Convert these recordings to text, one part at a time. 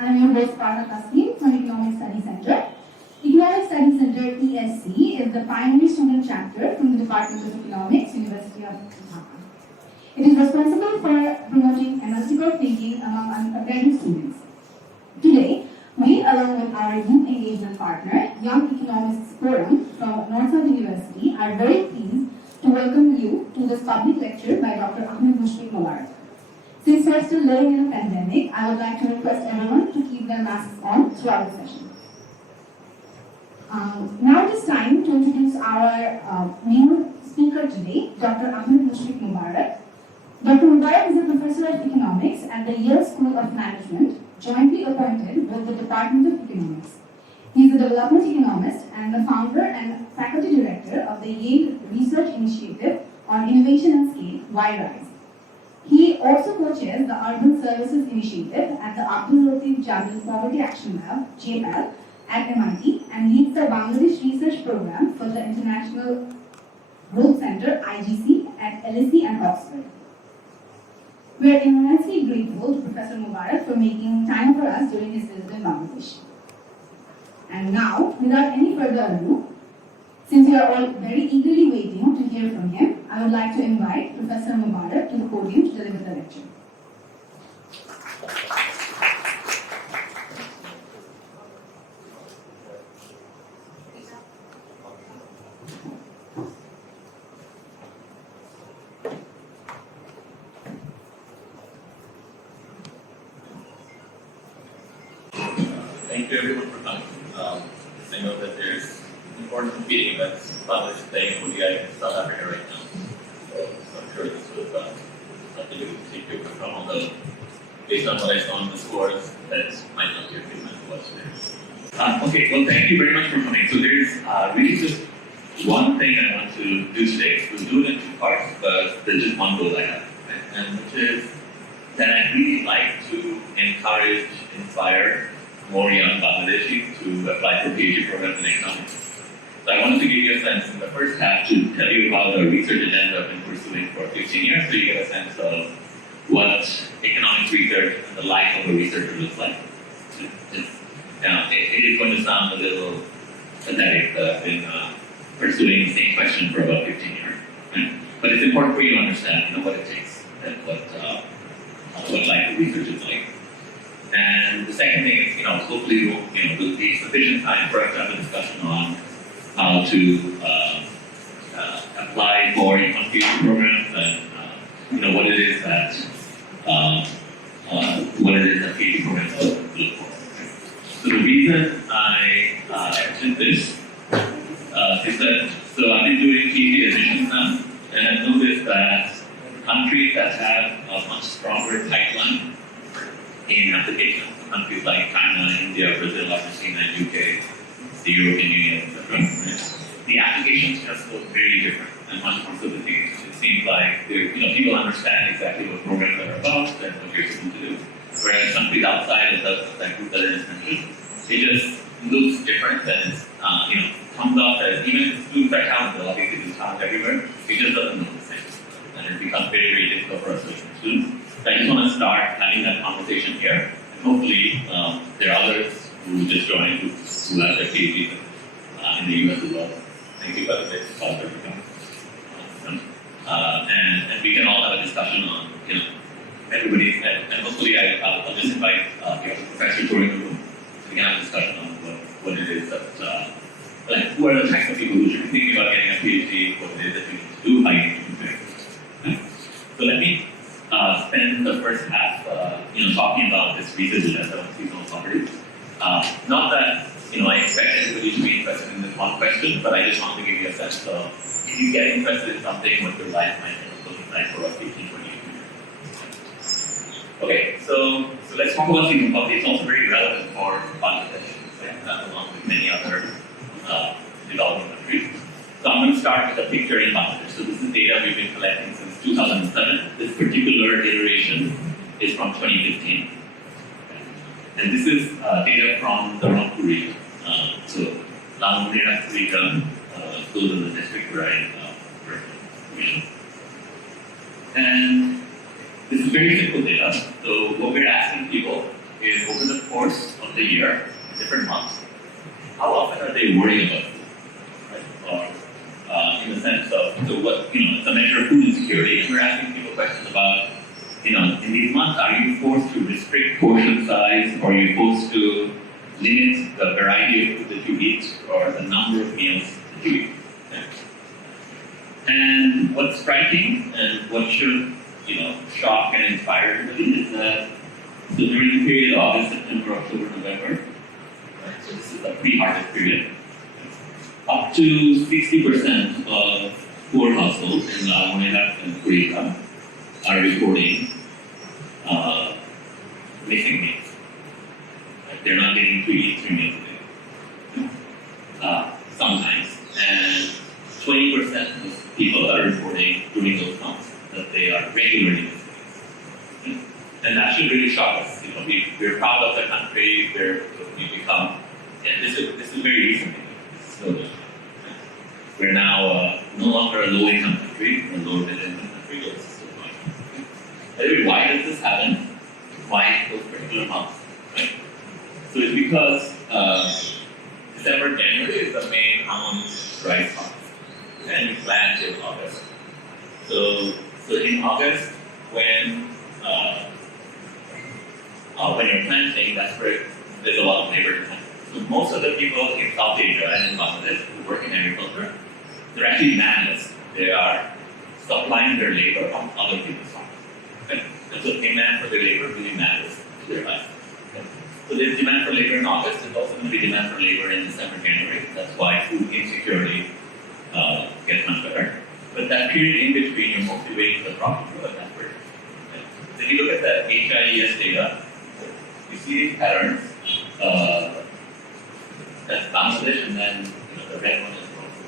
I'm your host, Fahad Khalil from Economic Study Center. Economic Study Center, ESC, is the primary student chapter from the Department of Economics, University of Dhaka. It is responsible for promoting analytical thinking among undergraduate students. Today, we, along with our youth engagement partner, Young Economists Forum from Northside University, are very pleased to welcome you to this public lecture by Dr. Ahmed Mushfiq Mobarak. Since we are still living in a pandemic, I would like to request everyone to keep their masks on throughout the session. Now it is time to introduce our main speaker today, Dr. Ahmed Mushfiq Mobarak. Dr. Mobarak is a professor of economics at the Yale School of Management, jointly appointed with the Department of Economics. He is a development economist and the founder and faculty director of the Yale Research Initiative on Innovation and Scale, YRISE. He also co-chairs the Urban Services Initiative at the Abdul Latif Jamil Poverty Action Lab, JPAL, at MIT, and leads the Bangladesh Research Program for the International Growth Center, IGC, at LSE and Oxford. We are immensely grateful to Professor Mobarak for making time for us during his visit in Bangladesh. And now, without any further ado, since we are all very eagerly waiting to hear from him, I would like to invite Professor Mobarak to the podium to deliver the lecture. Thank you everyone for coming. I know that there's important competing events published playing ODI in South Africa right now. So I'm sure this was something to take you from, although based on what I saw on the scores, that might not be a good match to watch there. Okay, well thank you very much for coming. So there's really just one thing I want to do today. We'll do it in two parts, but there's just one goal I have, right? And which is that I'd really like to encourage, inspire more young Bangladeshis to apply for PhD programs in economics. So I wanted to give you a sense in the first half to tell you about the research agenda I've been pursuing for 15 years, so you get a sense of what economics research and the life of a researcher looks like. It is going to sound a little pathetic that I've been pursuing the same question for about 15 years. Right? But it's important for you to understand what it takes and what life of research is like. And the second thing is, hopefully there'll be sufficient time for us to have a discussion on how to apply for PhD programs and what it is that PhD programs look for. So the reason I mentioned this is that I've been doing PhD admissions now, and I've noticed that countries that have a much stronger pipeline in applications, countries like China, India, Brazil, Argentina, UK, the European Union, etc. The applications just look very different and much more sophisticated. It seems like people understand exactly what programs are about and what you're supposed to do. Whereas countries outside of that group that I just mentioned, it just looks different and comes off as, even if students are talented, obviously there's talent everywhere, it just doesn't look the same. And it becomes very, very difficult for us to students. So I just want to start having that conversation here, and hopefully there are others who just joined who have their PhD in the US as well. Thank you, by the way, for coming. And we can all have a discussion on, everybody, and hopefully I'll just invite the professor touring the room, so we can have a discussion on what it is that, who are the types of people who should be thinking about getting a PhD, what it is that we need to do, how you need to prepare. Okay? So let me spend the first half, talking about this research agenda on seasonal poverty. Not that, I expect everybody to be interested in this one question, but I just want to give you a sense of, if you get interested in something, what your life might end up looking like for a 15, 20 years. Okay, so let's talk about seasonal poverty. It's also very relevant for Bangladesh, right? Along with many other developing countries. So I'm going to start with a picture in Bangladesh. So this is data we've been collecting since 2007. This particular iteration is from 2015. And this is data from the Rangpur region. So Lamurera region, those are the district where I work. And this is very simple data. So what we're asking people is over the course of the year, different months, how often are they worrying about food? Right? Or in the sense of, so what, it's a measure of food insecurity, and we're asking people questions about, in these months, are you forced to restrict portion size, or are you forced to limit the variety of food that you eat, or the number of meals that you eat? Okay? And what's striking, and what should, shock and inspire everybody is that during the period of August, September, October, November, right, so this is a pre-harvest period, up to 60% of poor households in Rumana Haque and Korea are reporting missing meals. Right? They're not getting to eat 3 meals a day. Sometimes. And 20% of people are reporting during those months that they are regularly missing meals. And that should really shock us. We're proud of the country, we've become, and this is very recent. We're now no longer a low-income country, we're a lower middle-income country, but this is still going on. Anyway, why does this happen? Why those particular months? Right? So it's because December, January is the main almond rice harvest, and we plant in August. So in August, when you're planting, that's where there's a lot of labor demand. So most of the people in South Asia and in Bangladesh who work in agriculture, they're actually manless. They are supplying their labor from other people's farms. Okay? And so demand for their labor really matters to their life. Okay? So there's demand for labor in August, there's also going to be demand for labor in December, January. That's why food insecurity gets much better. But that period in between, you're mostly waiting for the crop to grow at that period. Okay? So if you look at the HIES data, you see these patterns. That's Bangladesh, and then the red one is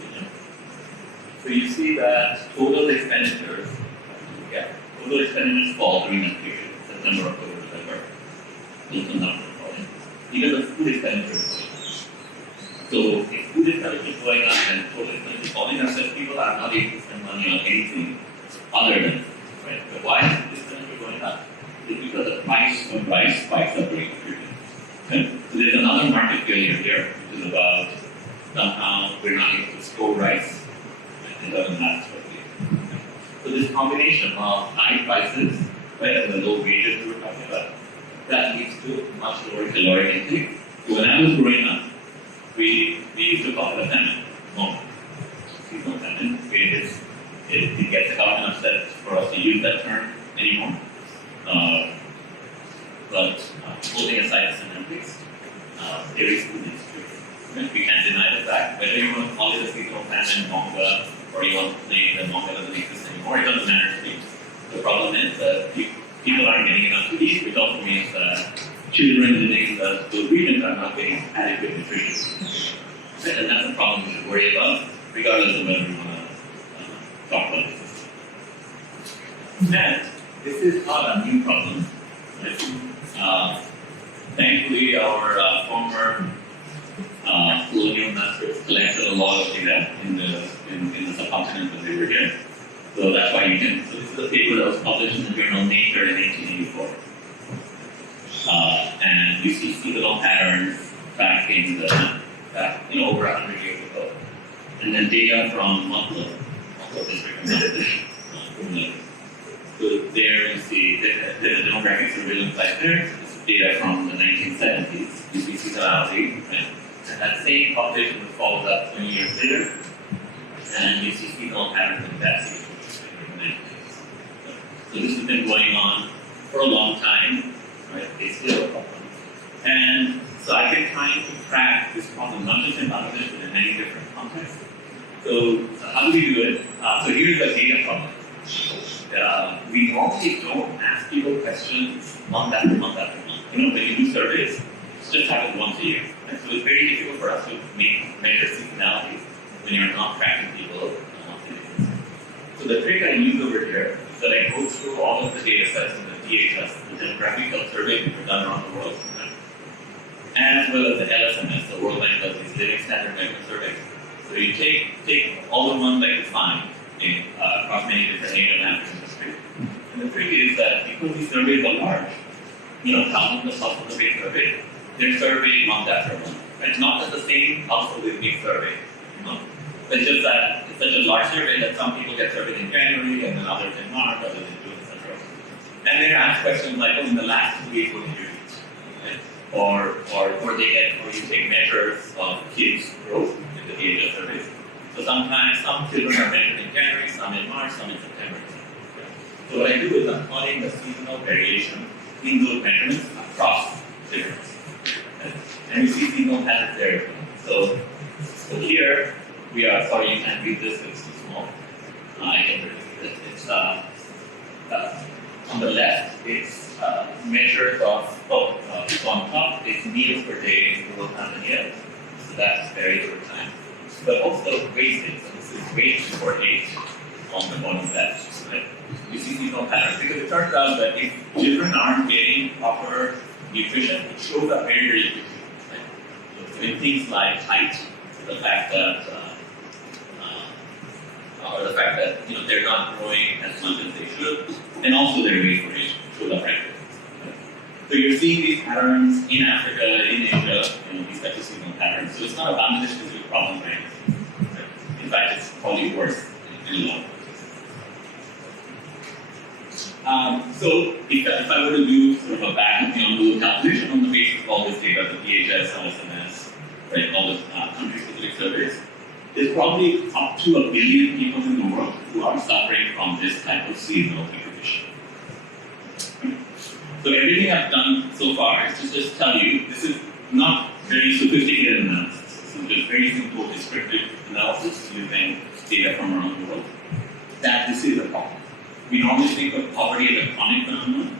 Indonesia. So you see that total expenditures fall during that period, September, October, November. Those are not falling. Even the food expenditures falling. So if food expenditure is going up and total expenditure is falling, that says people are not able to spend money on anything other than food, right? But why is this expenditure going up? It's because the price of rice spikes up during the period. Okay? So there's another market failure here, which is about somehow we're not able to store rice. It doesn't last for a year. So this combination of high prices, right, and the low wages we were talking about, that leads to much lower caloric intake. So when I was growing up, we used to call it a famine moment. Seasonal famine. It gets government upset for us to use that term anymore. But holding aside the semantics, there is food insecurity. We can't deny the fact, whether you want to call it a seasonal famine, manga, or you want to say that manga doesn't exist anymore, it doesn't matter to me. The problem is that people aren't getting enough to eat, which also means that children living in those regions are not getting adequate nutrition. And that's a problem we should worry about, regardless of whether we want to talk about this. And this is not a new problem. Right? Thankfully, our former colonial masters collected a lot of data in the subcontinent when they were here. So that's why you can. So this is a paper that was published in the journal Nature in 1884. And you see seasonal patterns tracking over 100 years ago. And then data from Moklo district in Bangladesh. So there you see the demographic surveillance site there. This is data from the 1970s. You see seasonality, right? And that same population was followed up 20 years later. And you see seasonal patterns in that season. So this has been going on for a long time, right? It's still a problem. And so I've been trying to track this problem, not just in Bangladesh, but in many different contexts. So how do we do it? So here's the data problem. We normally don't ask people questions month after month after month. When you do surveys, it just happens once a year. And so it's very difficult for us to measure seasonality when you're not tracking people on a monthly basis. So the trick I use over here is that I go through all of the data sets in the DHS, the demographic health surveys that are done around the world, as well as the LSMS, the World Bank does these living standard measurement surveys. So you take all the ones that you find across many different Asian and African countries. And the trick is that because these surveys are large, thousands of households are being surveyed, they're surveying month after month. Right? Not that the same household is being surveyed. It's just that it's such a large survey that some people get surveyed in January and then others in March, others in June, etc. And they're asked questions like, in the last 2 weeks, what did you eat? Right? Or you take measures of kids' growth in the age of surveys. So sometimes some children are measured in January, some in March, some in September. So what I do is I'm plotting the seasonal variation in those measurements across different. And you see seasonal patterns there. So here we are. Sorry, you can't read this. It's too small. I can read it. It's on the left. It's measures of so on top. It's meals per day in rural Tanzania. So that's very over time. But also wastage. So this is weight for age on the bottom left. Right? You see seasonal patterns because it turns out that if children aren't getting proper nutrition, it shows up very, very quickly. Right? So in things like height, the fact that they're not growing as much as they should, and also their weight for age shows up right there. So you're seeing these patterns in Africa, in Asia, these types of seasonal patterns. So it's not a Bangladesh-specific problem, right? In fact, it's probably worse in a lot of places. So if I were to do sort of a back-of-the-envelope calculation on the basis of all this data, the PHS, LSMS, right, all the country-specific surveys, there's probably up to 1 billion people in the world who are suffering from this type of seasonal deprivation. So everything I've done so far is to just tell you, this is not very sophisticated analysis. This is just very simple descriptive analysis using data from around the world, that this is a problem. We normally think of poverty as a chronic phenomenon,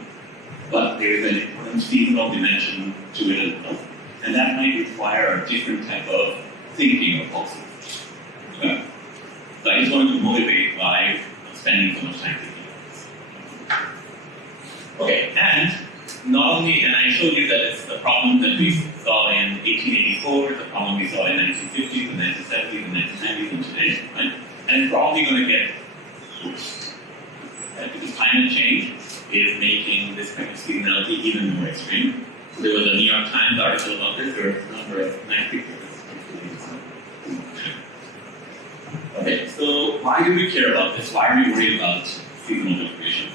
but there is an important seasonal dimension to it as well. And that might require a different type of thinking of policy. Okay. So I just wanted to motivate by spending so much time thinking about this. Okay, and not only, and I showed you that it's the problem that we saw in 1884, the problem we saw in 1950s, the 1970s, the 1990s, and today, right? And it's probably going to get worse. Right? Because climate change is making this kind of seasonality even more extreme. So there was a New York Times article about this, there were a number of nice pictures. Okay, so why do we care about this? Why are we worried about seasonal deprivation?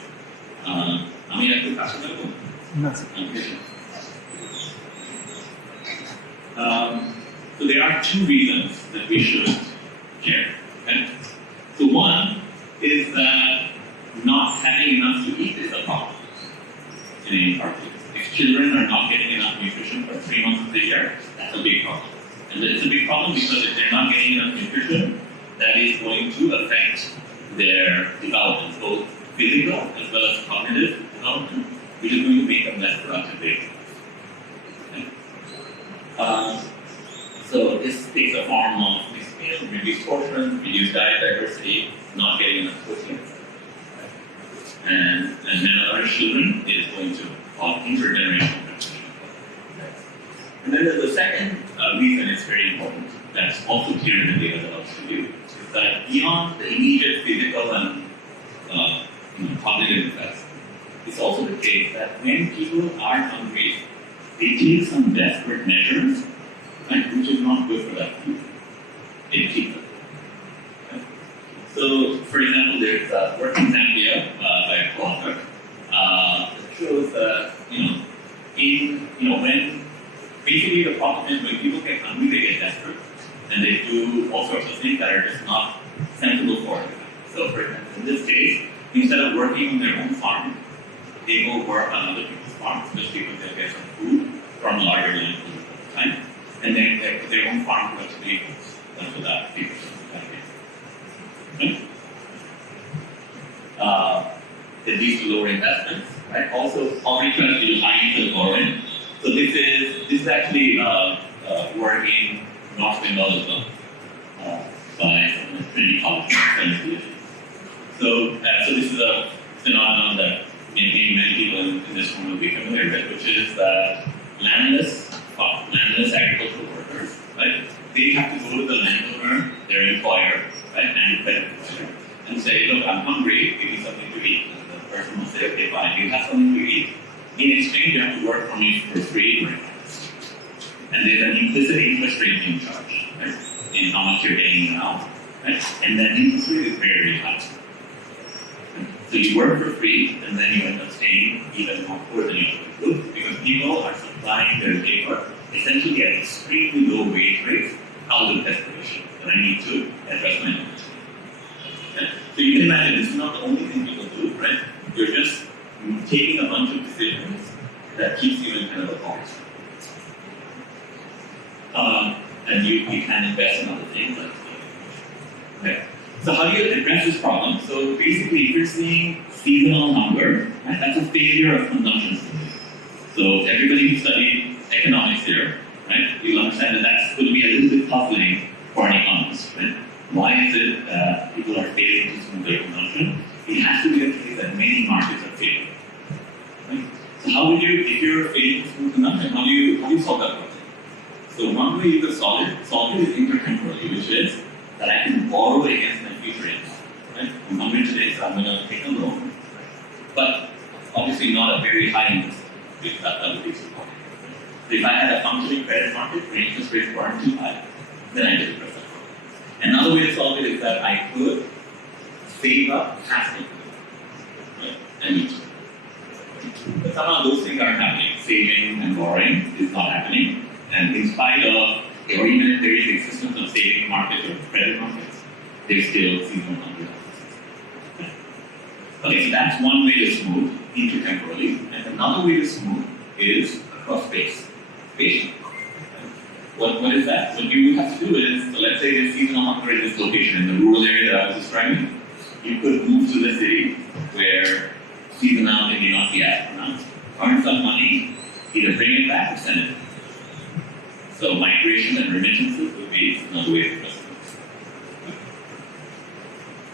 I could pass it over. No. So there are two reasons that we should care. Okay? So one is that not having enough to eat is a problem in any part of it. If children are not getting enough nutrition for 3 months of the year, that's a big problem. And it's a big problem because if they're not getting enough nutrition, that is going to affect their development, both physical as well as cognitive development, which is going to make them less productive later. Okay? So this takes a form of mixed meals, reduced portions, reduced diet diversity, not getting enough protein. And malnourished children is going to cause intergenerational transmission. And then there's the second reason it's very important, that's also clear in the data that I'll show you, is that beyond the immediate physical and cognitive effects, it's also the case that when people are hungry, they take some desperate measures, right, which is not good for that food. They keep them. Okay? So, for example, there's work in Zambia by a co-author that shows that when basically the problem is when people get hungry, they get desperate, and they do all sorts of things that are just not sensible for them. So, for example, in this case, instead of working on their own farm, they go work on other people's farms, just because they get some food from larger land all the time, and then their own farm will actually for that people. Okay? It leads to lower investments, right? Also, already trying to do high-income borrowing. So this is actually work in North Bengal as well by Trinity College. So this is a phenomenon that many people in this room will be familiar with, which is that landless agricultural workers, right? They have to go to the landowner, their employer, right, and say, look, I'm hungry, give me something to eat. And the person will say, okay, fine, you have something to eat, In exchange, you have to work for me for free, right? And there's an implicit interest rate being charged, right? In how much you're paying now, right? And that interest rate is very, very high. So you work for free, and then you end up staying even more poor than you would, because people are supplying their labor essentially at extremely low wage rates out of desperation. And I need to address my limits. Okay? So you can imagine this is not the only thing people do, right? You're just taking a bunch of decisions that keeps you in kind of a box. And you can invest in other things like okay. So how do you address this problem? So basically, if you're seeing seasonal hunger, right, that's a failure of consumption. So everybody who studied economics here, right, you'll understand that that's going to be a little bit puzzling for an economist, right? Why is it that people are failing to smooth their consumption? It has to be the case that many markets are failing. Right? So how would you, if you're failing to smooth consumption, how do you solve that problem? So one way you could solve it is intertemporally, which is that I can borrow against my future income. Right? I'm hungry today, so I'm going to take a loan. But obviously not a very high interest rate, that would be supported. So if I had a functioning credit market where interest rates weren't too high, then I did press that problem. Another way to solve it is that I could save up past income. Right? And each. But somehow those things aren't happening. Saving and borrowing is not happening. And in spite of, or even if there is the existence of saving markets or credit markets, there's still seasonal hunger. Okay, so that's one way to smooth intertemporally. And another way to smooth is across space. Spatial. What is that? What you would have to do is, so let's say there's seasonal hunger in this location, in the rural area that I was describing. You could move to the city where seasonality may not be as pronounced, earn some money, either bring it back or send it. So migration and remittances would be another way to address it.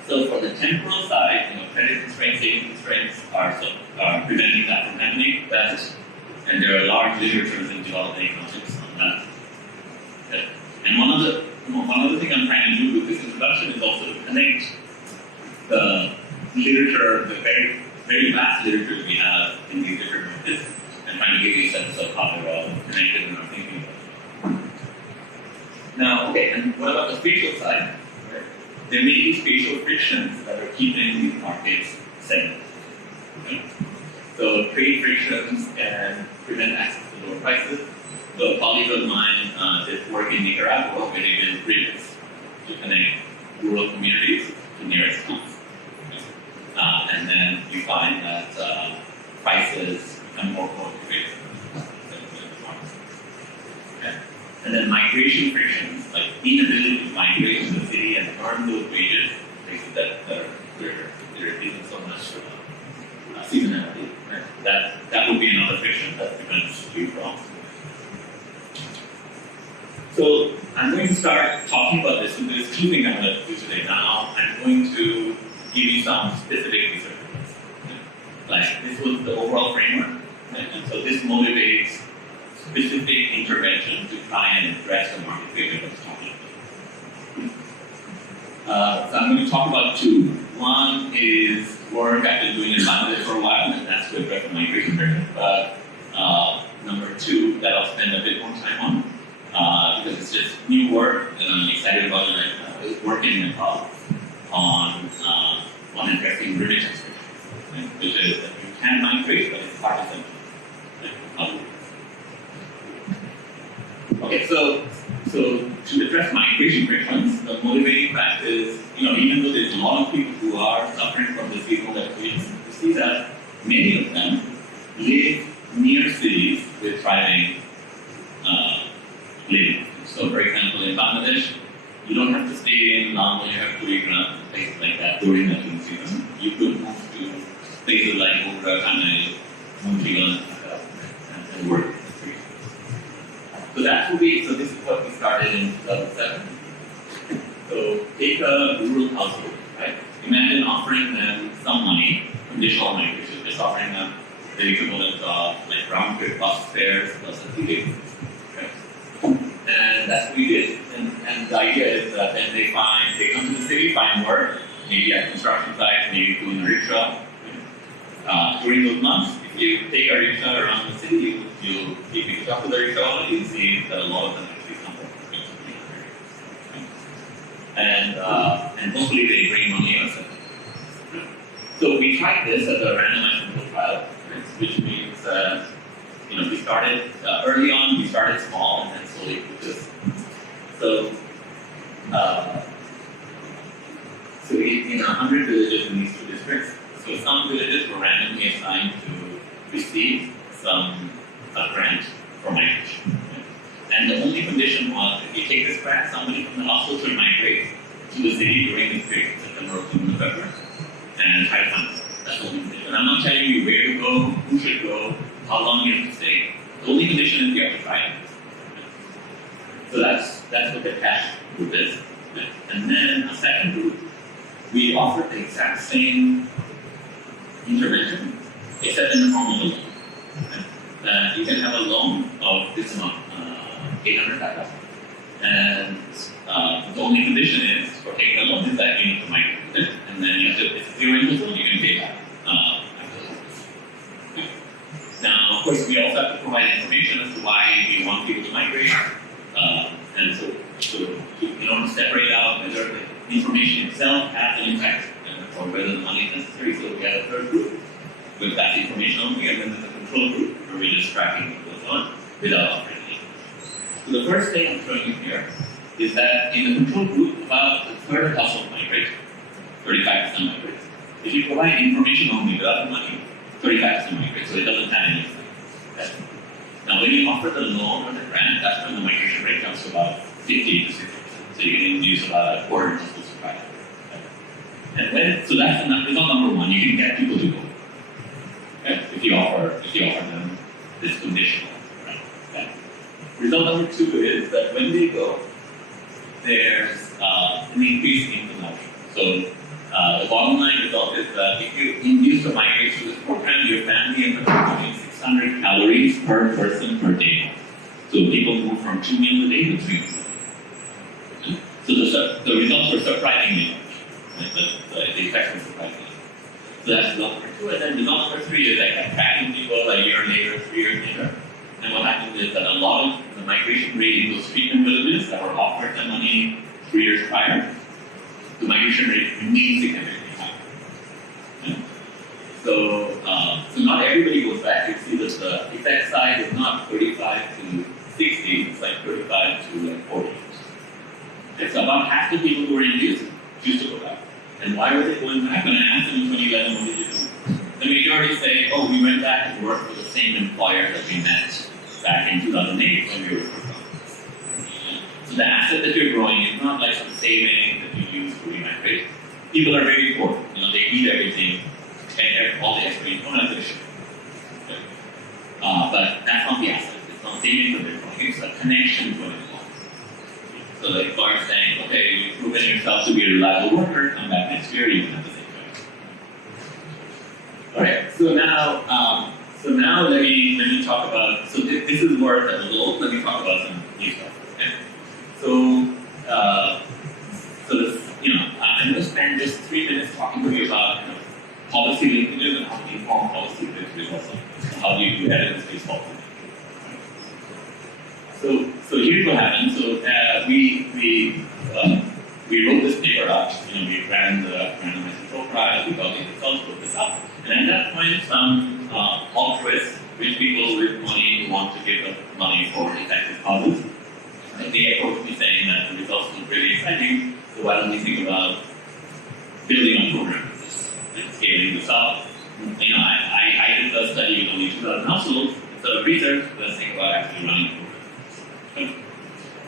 So for the temporal side, credit constraints, saving constraints are preventing that from happening best, and there are large literatures in developing economics on that. Okay. And one other thing I'm trying to do with this introduction is also to connect the literature, the very, very vast literature that we have in these different markets, and trying to give you a sense of how they're all connected in our thinking. Now, okay, and what about the spatial side? Right? There may be spatial frictions that are keeping these markets segmented. Right? So trade frictions can prevent access to lower prices. So a colleague of mine did work in Nicaragua where they built bridges to connect rural communities to nearest towns. Okay? And then you find that prices become more motivated. Okay? And then migration frictions, like inability to migrate to the city and earn those wages, places where there isn't so much seasonality. Right? That would be another friction that prevents you from. So I'm going to start talking about this. So there's two things I'm going to do today. Now I'm going to give you some specific research. Like this was the overall framework, right? And so this motivates specific intervention to try and address the market failure I was talking about. So I'm going to talk about two. One is work I've been doing in Bangladesh for a while, and that's to address the migration friction. But number two, that I'll spend a bit more time on, because it's just new work, and I'm excited about it right now. I was working in Nepal on addressing remittance friction, right? Which is that you can migrate, but it's hard to send. Right? Okay, so to address migration frictions, the motivating fact is, even though there's a lot of people who are suffering from the seasonal activities, you see that many of them live near cities with thriving living. So, for example, in Bangladesh, you don't have to stay in Lamboya, Kurigram, places like that during the season. You could move to places like Bogor, Kanai, Montreal, and work. So this is what we started in 2007. So take a rural household, right? Imagine offering them some money, conditional migration, just offering them the equivalent of like round trip bus fares plus a ticket. Okay? And that's what we did. And the idea is that then they come to the city, find work, maybe at construction sites, maybe doing a rickshaw. During those months, if you take a rickshaw around the city, if you talk to the rickshaw owner, you see that a lot of them actually come from and hopefully they bring money also. So we tried this as a randomized control trial, which means we started early on. We started small and then slowly put this. So in 100 villages in these two districts, so some villages were randomly assigned to receive a grant for migration. And the only condition was if you take this grant, somebody from the household should migrate to the city during this period, September, October, November, and try to fund it. That's the only condition. And I'm not telling you where to go, who should go, how long you have to stay. The only condition is you have to try it. So that's what the cash group is. And then a second group, we offered the exact same intervention, except in the form of a loan. You can have a loan of this amount, 800 Dhaka. And the only condition is for taking a loan is that you need to migrate with it, and then if you're in the loan, you can pay back after the loan. Now, of course, we also have to provide information as to why we want people to migrate, and so in order to separate out whether the information itself has an impact or whether the money is necessary. So we have a third group with that information only, and then there's a control group where we're just tracking what goes on without offering any. So the first thing I'm showing you here is that in the control group, about a third of households migrate, 35% migrate. If you provide information only without the money, 35% migrate, so it doesn't have any effect. Okay. Now, when you offer the loan or the grant, that's when the migration rate comes to about 50 to 60%. So you can use about a quarter of households to try it. And so that's result number one. You can get people to go. Okay? If you offer them this conditional. Right? Okay. Result number two is that when they go, there's an increase in consumption. So the bottom line result is that if you induce a migration to this program, your family ends up consuming 600 calories per person per day. So people move from 2 meals a day to 3 meals a day. So the results were surprisingly large. The effects were surprisingly large. So that's result number two. And then result number three is I kept tracking people a year later, 3 years later. And what happened is that a lot of the migration rate in those treatment villages that were offered the money 3 years prior, the migration rate remained significantly higher. Okay. So not everybody goes back. You see that the effect size is not 35 to 60, it's like 35 to like 40. Okay, so about half the people who were induced used to go back. And why were they going back? When I asked them in 2011, what did you do? The majority say, oh, we went back and worked for the same employer that we met back in 2008 when we were first. So the asset that you're growing is not like some saving that you use to remigrate. People are very poor. They eat everything, and all the extra income as they should. Okay. But that's not the asset. It's not saving that they're growing. It's a connection going along. So the employer is saying, okay, you've proven yourself to be a reliable worker. Come back next year, you can have the same job. All right. So now let me talk about. So this is work as a whole. Let me talk about some new stuff. Okay. I'm going to spend just 3 minutes talking to you about policy linkages and how to inform policy linkages also. How do you do evidence-based policy? So here's what happened. So we wrote this paper up. We ran the randomized control trial. We got the results, put this up, and at that point, some altruists, rich people with money who want to give up money for effective causes, they approached me saying that the results look really exciting. So why don't we think about building a program with this and scaling this up? I did the study with only 2,000 households. Instead of research, let's think about actually running a program.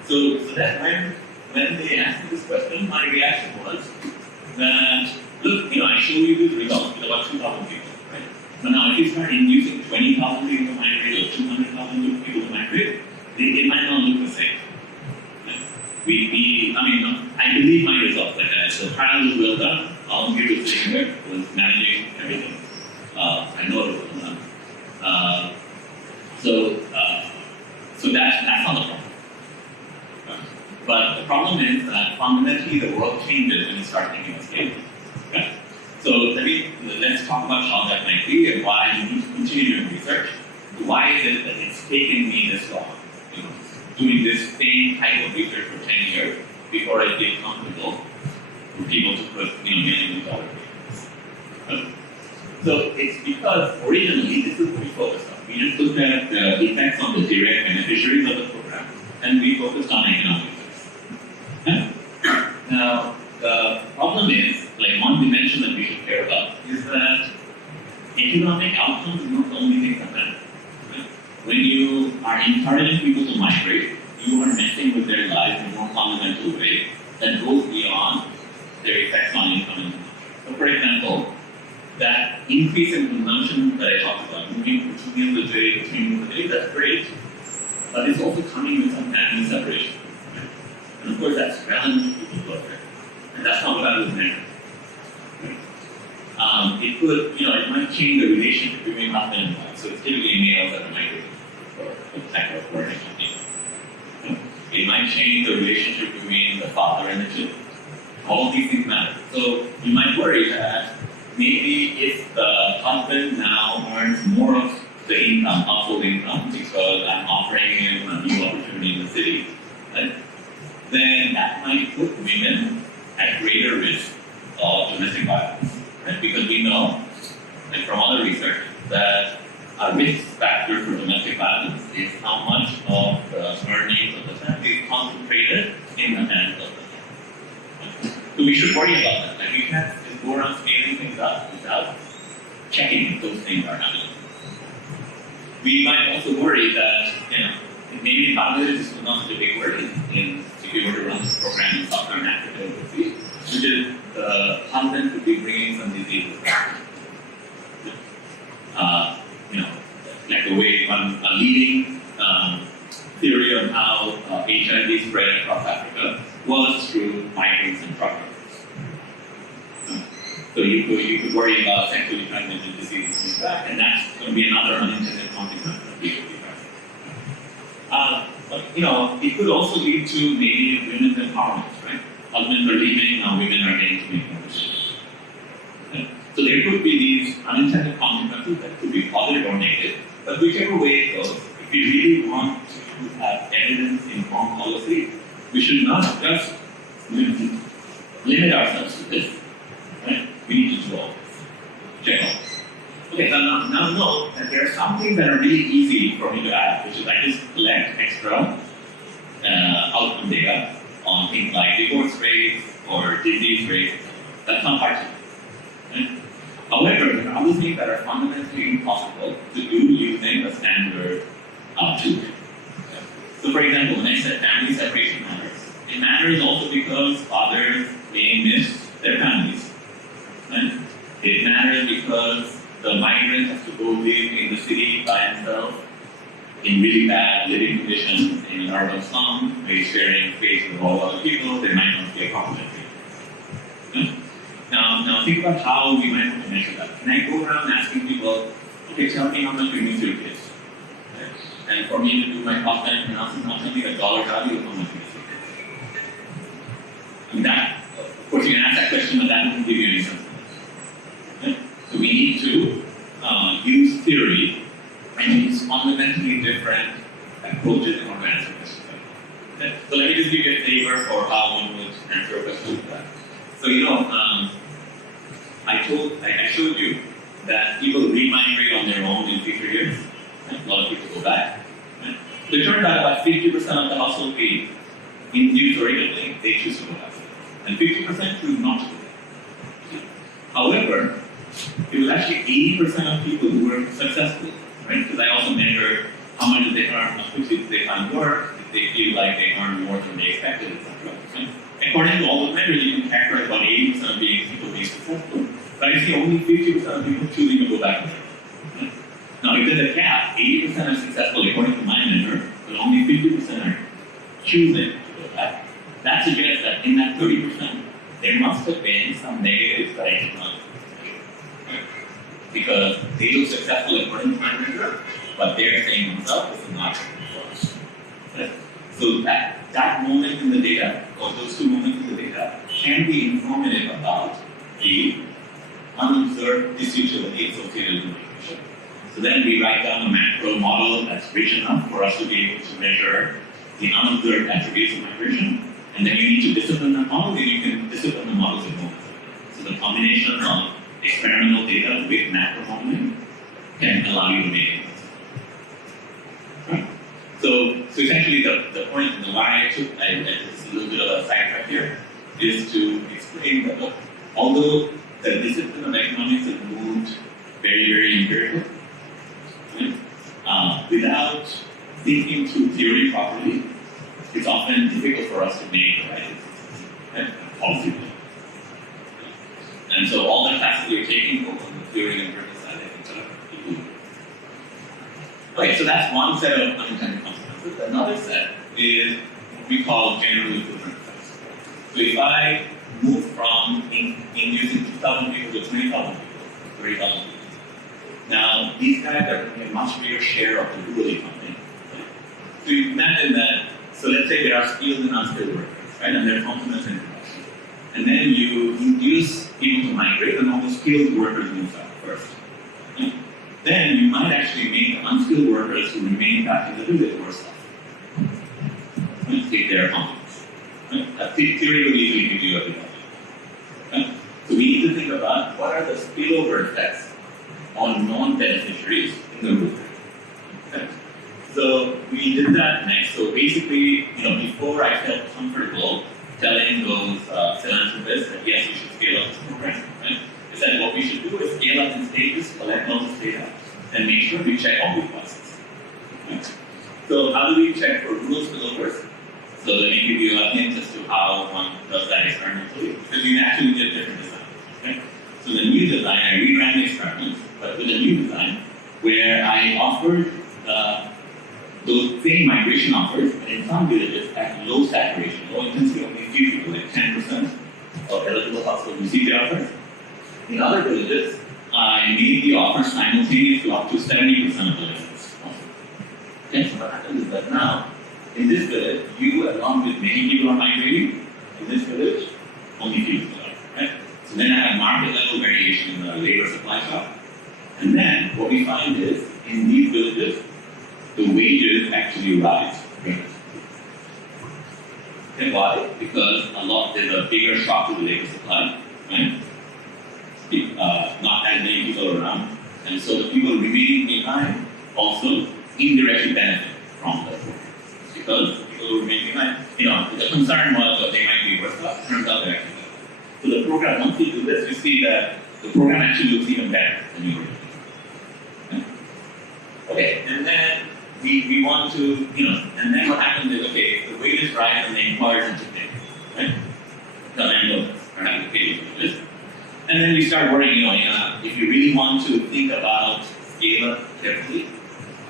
So that when they asked me this question, my reaction was that, look, I show you these results with about 2,000 people, right? But now if you start inducing 20,000 people to migrate or 200,000 people to migrate, it might not look the same. I believe my results like that. So the trial was well done. All of you were sitting there, was managing everything. I know it was well done. So that's not the problem. But the problem is that fundamentally the world changes when you start thinking of scaling. Okay? So let let's talk about how that might be and why you need to continue doing research. Why is it that it's taken me this long, doing this same type of research for 10 years before I feel comfortable for people to put millions of dollars in. So it's because originally this is what we focused on. We just looked at the effects on the direct beneficiaries of the program, and we focused on economic effects. Now, the problem is, like one dimension that we should care about is that economic outcomes is not the only thing that matter. Right? When you are encouraging people to migrate, you are messing with their lives in a more fundamental way that goes beyond their effects on income and consumption. So, for example, that increase in consumption that I talked about, moving between the day, that's great, but it's also coming with some family separation. Right? And of course, that's relevant to people out there. And that's not what I was measuring. Right? It could, it might change the relationship between husband and wife. So it's typically males that are migrating or type of working. It might change the relationship between the father and the children. All of these things matter. So you might worry that maybe if the husband now earns more of the income, household income, because I'm offering him a new opportunity in the city, right? Then that might put women at greater risk of domestic violence, right? Because we know, and from other research, that a risk factor for domestic violence is how much of the earnings of the family is concentrated in the hands of the family. So we should worry about that. Like we can't just go around scaling things up without checking if those things are happening. We might also worry that, maybe in Bangladesh this was not such a big worry if you were to run this program in Southern Africa overseas, which is the husband could be bringing some diseases back. Like the way a leading theory on how HIV spread across Africa was through migrants and truck drivers. So you could worry about sexually transmitted diseases coming back, and that's going to be another unintended consequence of HIV. But it could also lead to maybe women's empowerment, right? Husbands are leaving, now women are getting to make more decisions. Okay? So there could be these unintended consequences that could be positive or negative, but whichever way it goes, if we really want to have evidence-informed policy, we should not just limit ourselves to this. Right? We need to do all this. Check all this. Okay, so now know that there are some things that are really easy for me to add, which is I just collect extra outcome data on things like divorce rates or disease rates. That's not hard to do. Right? However, there are other things that are fundamentally impossible to do using a standard tool. So for example, when I said family separation matters, it matters also because fathers may miss their families. Right? It matters because the migrant has to go live in the city by himself in really bad living conditions in an urban slum, where he's sharing space with all other people. There might not be a complementary. Okay? Now think about how we might want to measure that. Can I go around asking people, okay, tell me how much you miss your kids? Okay? And for me to do my cost benefit analysis, not tell me the dollar value of how much you miss your kids. And that, of course, you can ask that question, but that doesn't give you any sense. Okay? So we need to use theory and use fundamentally different approaches in order to answer questions like that. Okay? So let me just give you a flavor for how one would answer a question like that. So I showed you that people remigrate on their own in future years. Right? A lot of people go back. Right? So it turns out about 50% of the household paid in youth originally, they choose to go back. And 50% choose not to go back. However, it was actually 80% of people who were successful, right? Because I also measured how much did they earn, how quickly did they find work, did they feel like they earned more than they expected, etc. Right? According to all those measures, you can characterize about 80% of people being successful. But I see only 50% of people choosing to go back there. Right? Now, if there's a gap, 80% are successful according to my measure, but only 50% are choosing to go back. That suggests that in that 30%, there must have been some negatives that I did not. Because they look successful according to my measure, but they're saying themselves this is not for us. Right? So that moment in the data, or those two moments in the data, can be informative about the unobserved disutility associated with migration. So then we write down a macro model that's rich enough for us to be able to measure the unobserved attributes of migration, and then you need to discipline the model, and you can discipline the models at home. So the combination of experimental data with macro modeling can allow you to make it. Right? So essentially the point and why I took it's a little bit of a sidetrack here is to explain that look, although the discipline of economics has moved very, very empirical, right? Without thinking through theory properly, it's often difficult for us to make the right policy. And so all the classes we're taking both on the theory and empirical side, I think, are equal. Okay, so that's one set of unintended consequences. Another set is what we call general equivalent effects. So if I move from inducing 2,000 people to 20,000 people, 30,000 people, now these guys are going to get a much bigger share of the rural economy. Right? So you imagine that, so let's say there are skilled and unskilled workers, right? And there are complements and production. And then you induce people to migrate, and all the skilled workers move out first. Right? Then you might actually make the unskilled workers who remain back in the village worse off. Right? Take their complements. Right? That theory will easily give you a bit of it. Right? So we need to think about what are the spillover effects on non-beneficiaries in the rural. Okay? So we did that next. So basically, before I felt comfortable telling those philanthropists that yes, you should scale up this program, right? I said what we should do is scale up in stages, collect all this data, and make sure we check all these boxes. Right? So how do we check for rural spillovers? So let me give you a hint as to how one does that experimentally, because you actually need a different design. Right? So the new design, I reran the experiment, but with a new design, where I offered those same migration offers, but in some villages at low saturation, low intensity, only a few people, like 10% of eligible households receive the offers. In other villages, I made the offer simultaneous to up to 70% of the residents. Okay, so what happens is that now, in this village, you along with many people are migrating. In this village, only few people are, right? So then I have market level variation in the labor supply shock. And then what we find is, in these villages, the wages actually rise. And why? Because there's a bigger shock to the labor supply, right? Not as many people around. And so the people remaining behind also indirectly benefit from the program. Because the people who remain behind, the concern was that they might be worse off, turns out they're actually better. So the program, once you do this, you see that the program actually looks even better than you were doing. Okay, and then we want to, and then what happens is, okay, the wages rise and the employers have to pay, right? The landlords are having to pay for this. And then we start worrying, if you really want to think about scale up carefully,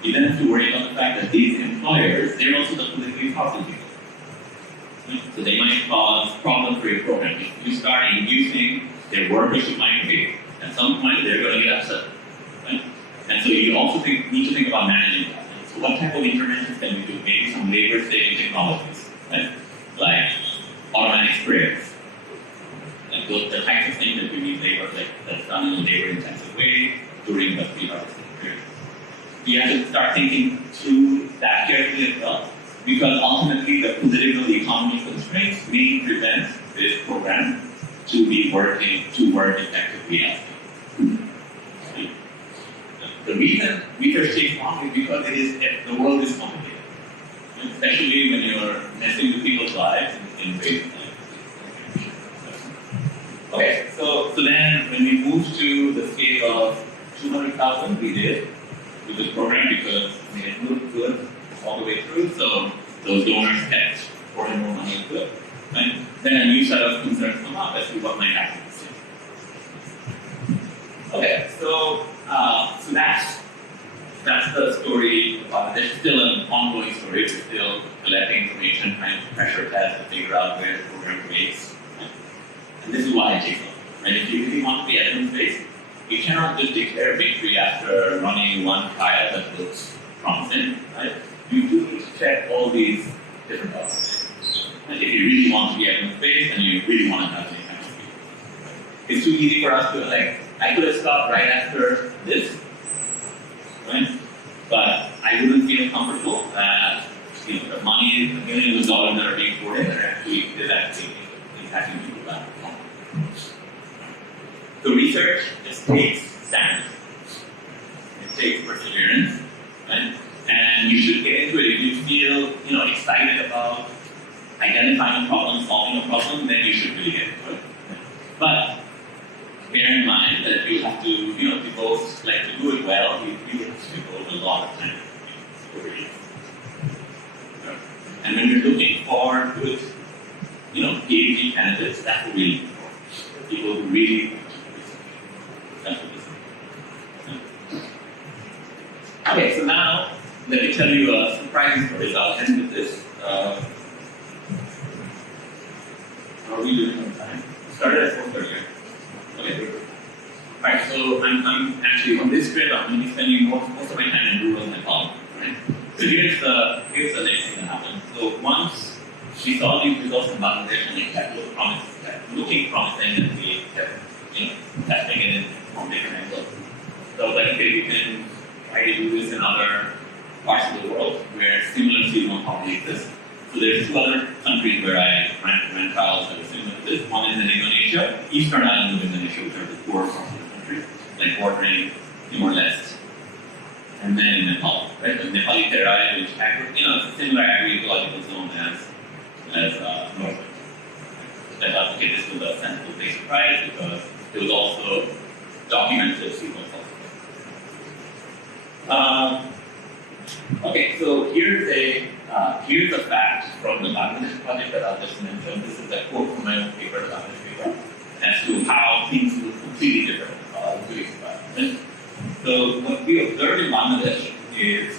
you then have to worry about the fact that these employers, they're also the politically powerful people. Right? So they might cause problems for your program. If you start inducing their workers to migrate, at some point they're going to get upset. Right? And so you also need to think about managing that. So what type of interventions can we do? Maybe some labor-saving technologies, right? Like automatic sprayers. Like the types of things that we need that's done in a labor-intensive way during the pre-harvesting period. You have to start thinking through that carefully as well, because ultimately the political economy constraints may prevent this program to work effectively as well. The reason research takes long is because the world is complicated, especially when you're messing with people's lives in ways like. Okay, so then when we moved to the scale of 200,000, we did with this program because we had moved good all the way through, so those donors kept pouring more money into it. Right? Then a new set of concerns come up as to what might happen. Okay, so that's the story about it. There's still an ongoing story. We're still collecting information, trying to pressure test to figure out where the program rates. Right? And this is why it takes long. Right? If you really want to be evidence-based, you cannot just declare victory after running one trial that looks promising. Right? You do need to check all these different boxes. And if you really want to be evidence-based and you really want to have any kind of view. It's too easy for us to I could have stopped right after this, right? But I wouldn't feel comfortable that the money, the millions of dollars that are being poured in are actually impacting people that long. The research just takes stamina. It takes perseverance, right? And you should get into it if you feel excited about identifying a problem, solving a problem, then you should really get into it. But bear in mind that you have to, devote, to do it well, you have to devote a lot of time over years. And when you're looking for good, PhD candidates, that's what we're looking for. People who really want to do research. That's what this is. Okay, so now let me tell you a surprising story. I'll end with this. How are we doing on time? Started at 4:30. Okay. Alright, so I'm actually on this trip. I'm going to be spending most of my time in rural Nepal. Right? So here's the next thing that happened. So once we saw these results in Bangladesh, and they kept looking promising, and we kept testing it from different angles. So I was like, okay, we can try to do this in other parts of the world where similar seasonal poverty exists. So there's two other countries where I ran trials that are similar to this. One is in Indonesia, eastern islands of Indonesia, which are the poor parts of the country, like bordering Timor-Leste. And then in Nepal, right? The Nepali Terai, which it's a similar agri-ecological zone as Norway. So I thought, okay, this was a sensible place to try it because it was also documented seasonal poverty. Okay, so here's a fact from the Bangladesh project that I'll just mention. This is a quote from my own paper, the Bangladesh paper, as to how things look completely different in today's environment. So what we observed in Bangladesh is,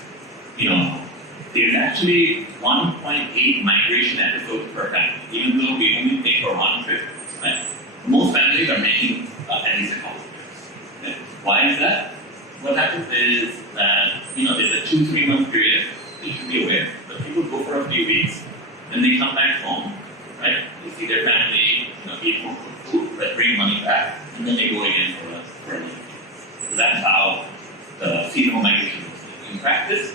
there's actually 1.8 migration episodes per family, even though we only take for one trip. Right? Most families are making at least a couple of trips. Okay? Why is that? What happens is that, there's a 2-3 month period, you should be aware, but people go for a few weeks, and they come back home, right? They see their family, eat home cooked food, but bring money back, and then they go again for a month. So that's how the seasonal migration works. In practice,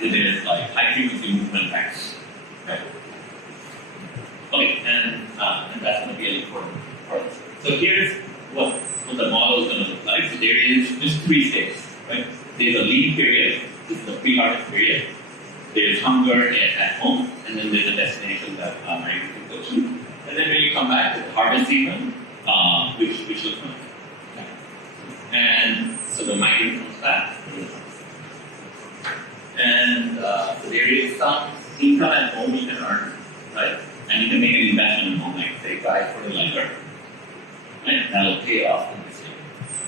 it is like high frequency movement practice. Right? Okay, and that's going to be an important part. So here's what the model is going to look like. So there is just 3 stages, right? There's a lean period, this is the pre-harvest period. There's hunger at home, and then there's a destination that migrants can go to. And then when you come back to the harvest season, which looks like. And so the migrant comes back. And so there is some income at home you can earn, right? And you can make an investment in home, like say buy fertilizer, right? That'll pay off in this year.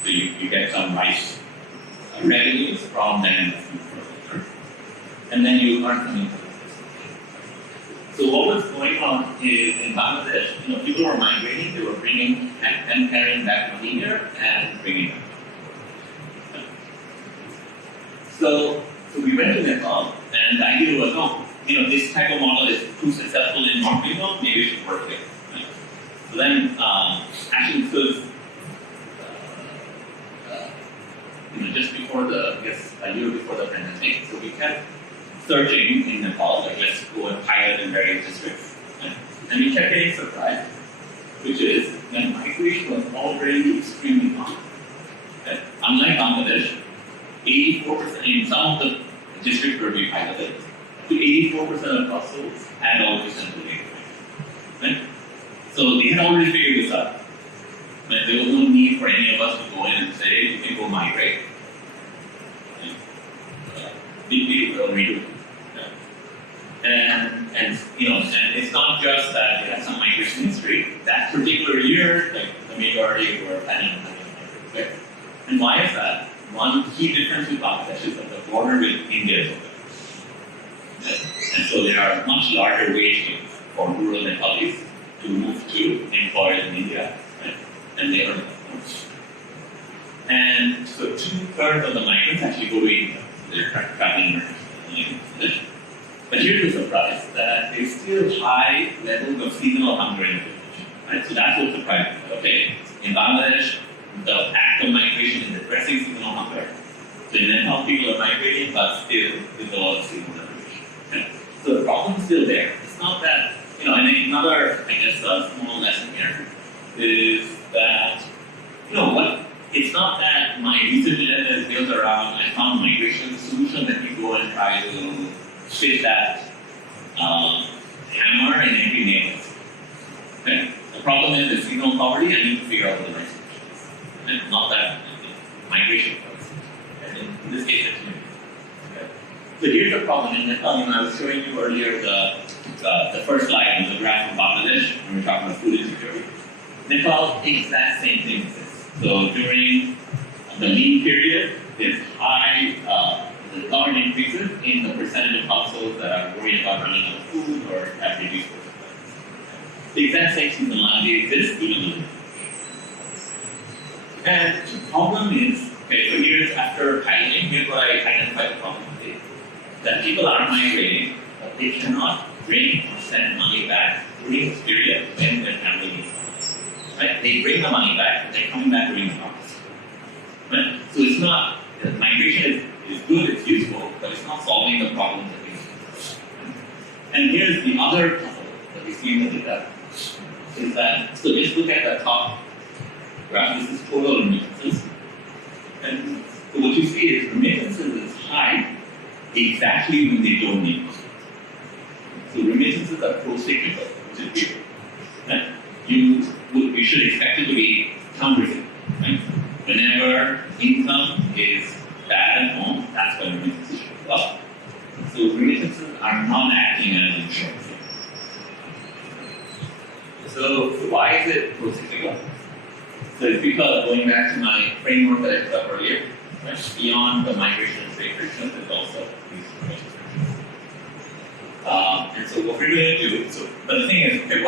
So you get some rice revenues from that investment fertilizer. And then you earn some income. So what was going on is in Bangladesh, people were migrating, they were bringing and carrying back money here and bringing it back. So we went to Nepal, and the idea was, this type of model is too successful in North Bengal, maybe it should work there. Right? So then, actually, because just before a year before the pandemic, so we kept searching in Nepal, like let's go and pilot in various districts, right? And we kept getting surprised, which is that migration was already extremely common. Okay? Unlike Bangladesh, 84% in some of the districts where we piloted, to 84% of households had already central data. Right? So they had already figured this out. But there was no need for any of us to go in and say, you can go migrate. Right? We will redo it. And it's not just that they had some migration history. That particular year, like the majority were planning on migrate. Right? And why is that? One key difference with Bangladesh is that the border with India is open. Okay? And so there are much larger wage gains for rural Nepalis to move to employers in India, right? And they earn much. And so 2/3 of the migrants actually go to India. They're traveling internationally. But here's the surprise, that there's still high levels of seasonal hunger in the village. Right? So that's what surprised me. Okay, in Bangladesh, the impact of migration is addressing seasonal hunger. So in Nepal, people are migrating, but still with a lot of seasonal deprivation. Okay? So the problem is still there. It's not that, and another, I guess, small lesson here is that, it's not that my research agenda is built around, I found migration solution, that you go and try to fit that hammer in every nail. Okay? The problem is the seasonal poverty, I need to figure out what the right solution is. And not that migration policy. And in this case, it's community. Okay? So here's the problem in Nepal. I was showing you earlier the first slide was a graph from Bangladesh when we were talking about food insecurity. Nepal, exact same thing as this. So during the lean period, there's high government increases in the percentage of households that are worried about running out of food or have reduced food supply. The exact same seasonality exists even though. And the problem is, okay, so years after piloting, here's what I identified the problem today. That people are migrating, but they cannot bring or send money back during this period when their family needs money. Right? They bring the money back, but they're coming back during the harvest. Right? So it's not, migration is good, it's useful, but it's not solving the problems that we see. And here's the other puzzle that we see in the data, is that, so just look at the top graph, this is total remittances. And so what you see is remittances is high exactly when they don't need money. So remittances are pro-cyclical, which is beautiful. Right? You should expect it to be countercyclical. Right? Whenever income is bad at home, that's when remittances should go up. So remittances are not acting as insurance. So why is it pro-cyclical? So it's because, going back to my framework that I put up earlier, right, beyond the migration and trade frictions, there's also these remittances. And so what we're going to do, but the thing is, okay,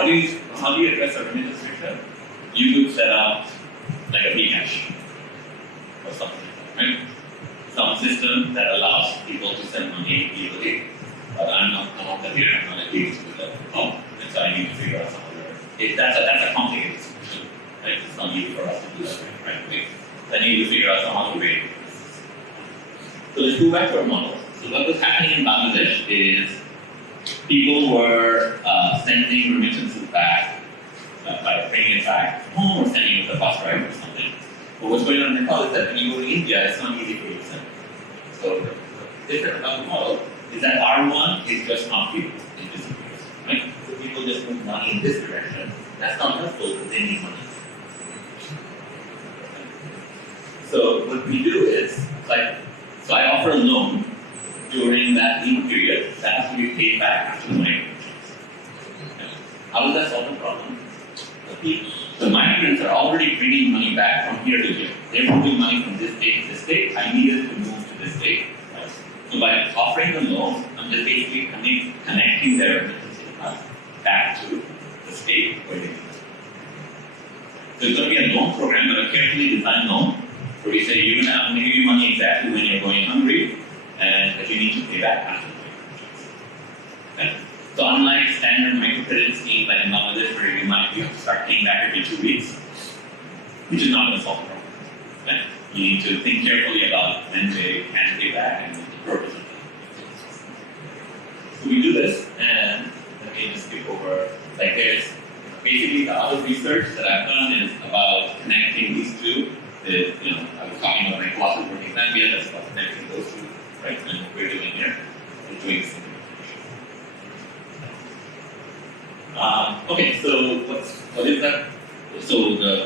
how do you address a remittance friction? You could set up like a Bcash or something, right? Some system that allows people to send money legally. But I'm not here, I'm not able to do that. And so I need to figure out some other. That's a complicated solution. Right? It's not easy for us to do that right. So I need to figure out some other way. So let's go back to our model. So what was happening in Bangladesh is people were sending remittances back by bringing it back home or sending it with a bus driver or something. But what's going on in Nepal is that when you go to India, it's not easy for you to send. So the different about the model is that R1 is just not people, it disappears. Right? So people just move money in this direction. That's not helpful because they need money. So what we do is, so I offer a loan during that lean period that has to be paid back after the migration. How does that solve the problem? The migrants are already bringing money back from here to here. They're moving money from this state to this state. I needed to move to this state. Right? So by offering the loan, I'm just basically connecting their remittance income back to the state where they need it. So it's going to be a loan program, but a carefully designed loan, where we say you're going to give you money exactly when you're going hungry, and that you need to pay back after the migration. Okay? So unlike standard microcredit schemes like in Bangladesh, where you have to start paying back every 2 weeks, which is not going to solve the problem. Okay? You need to think carefully about when they can pay back and what the purpose of it. So we do this, and let me just skip over. There's basically the other research that I've done is about connecting these two. I was talking about my classes working in Zambia, that's about connecting those two, right? And what we're doing here is doing the same. Okay, so what is that? So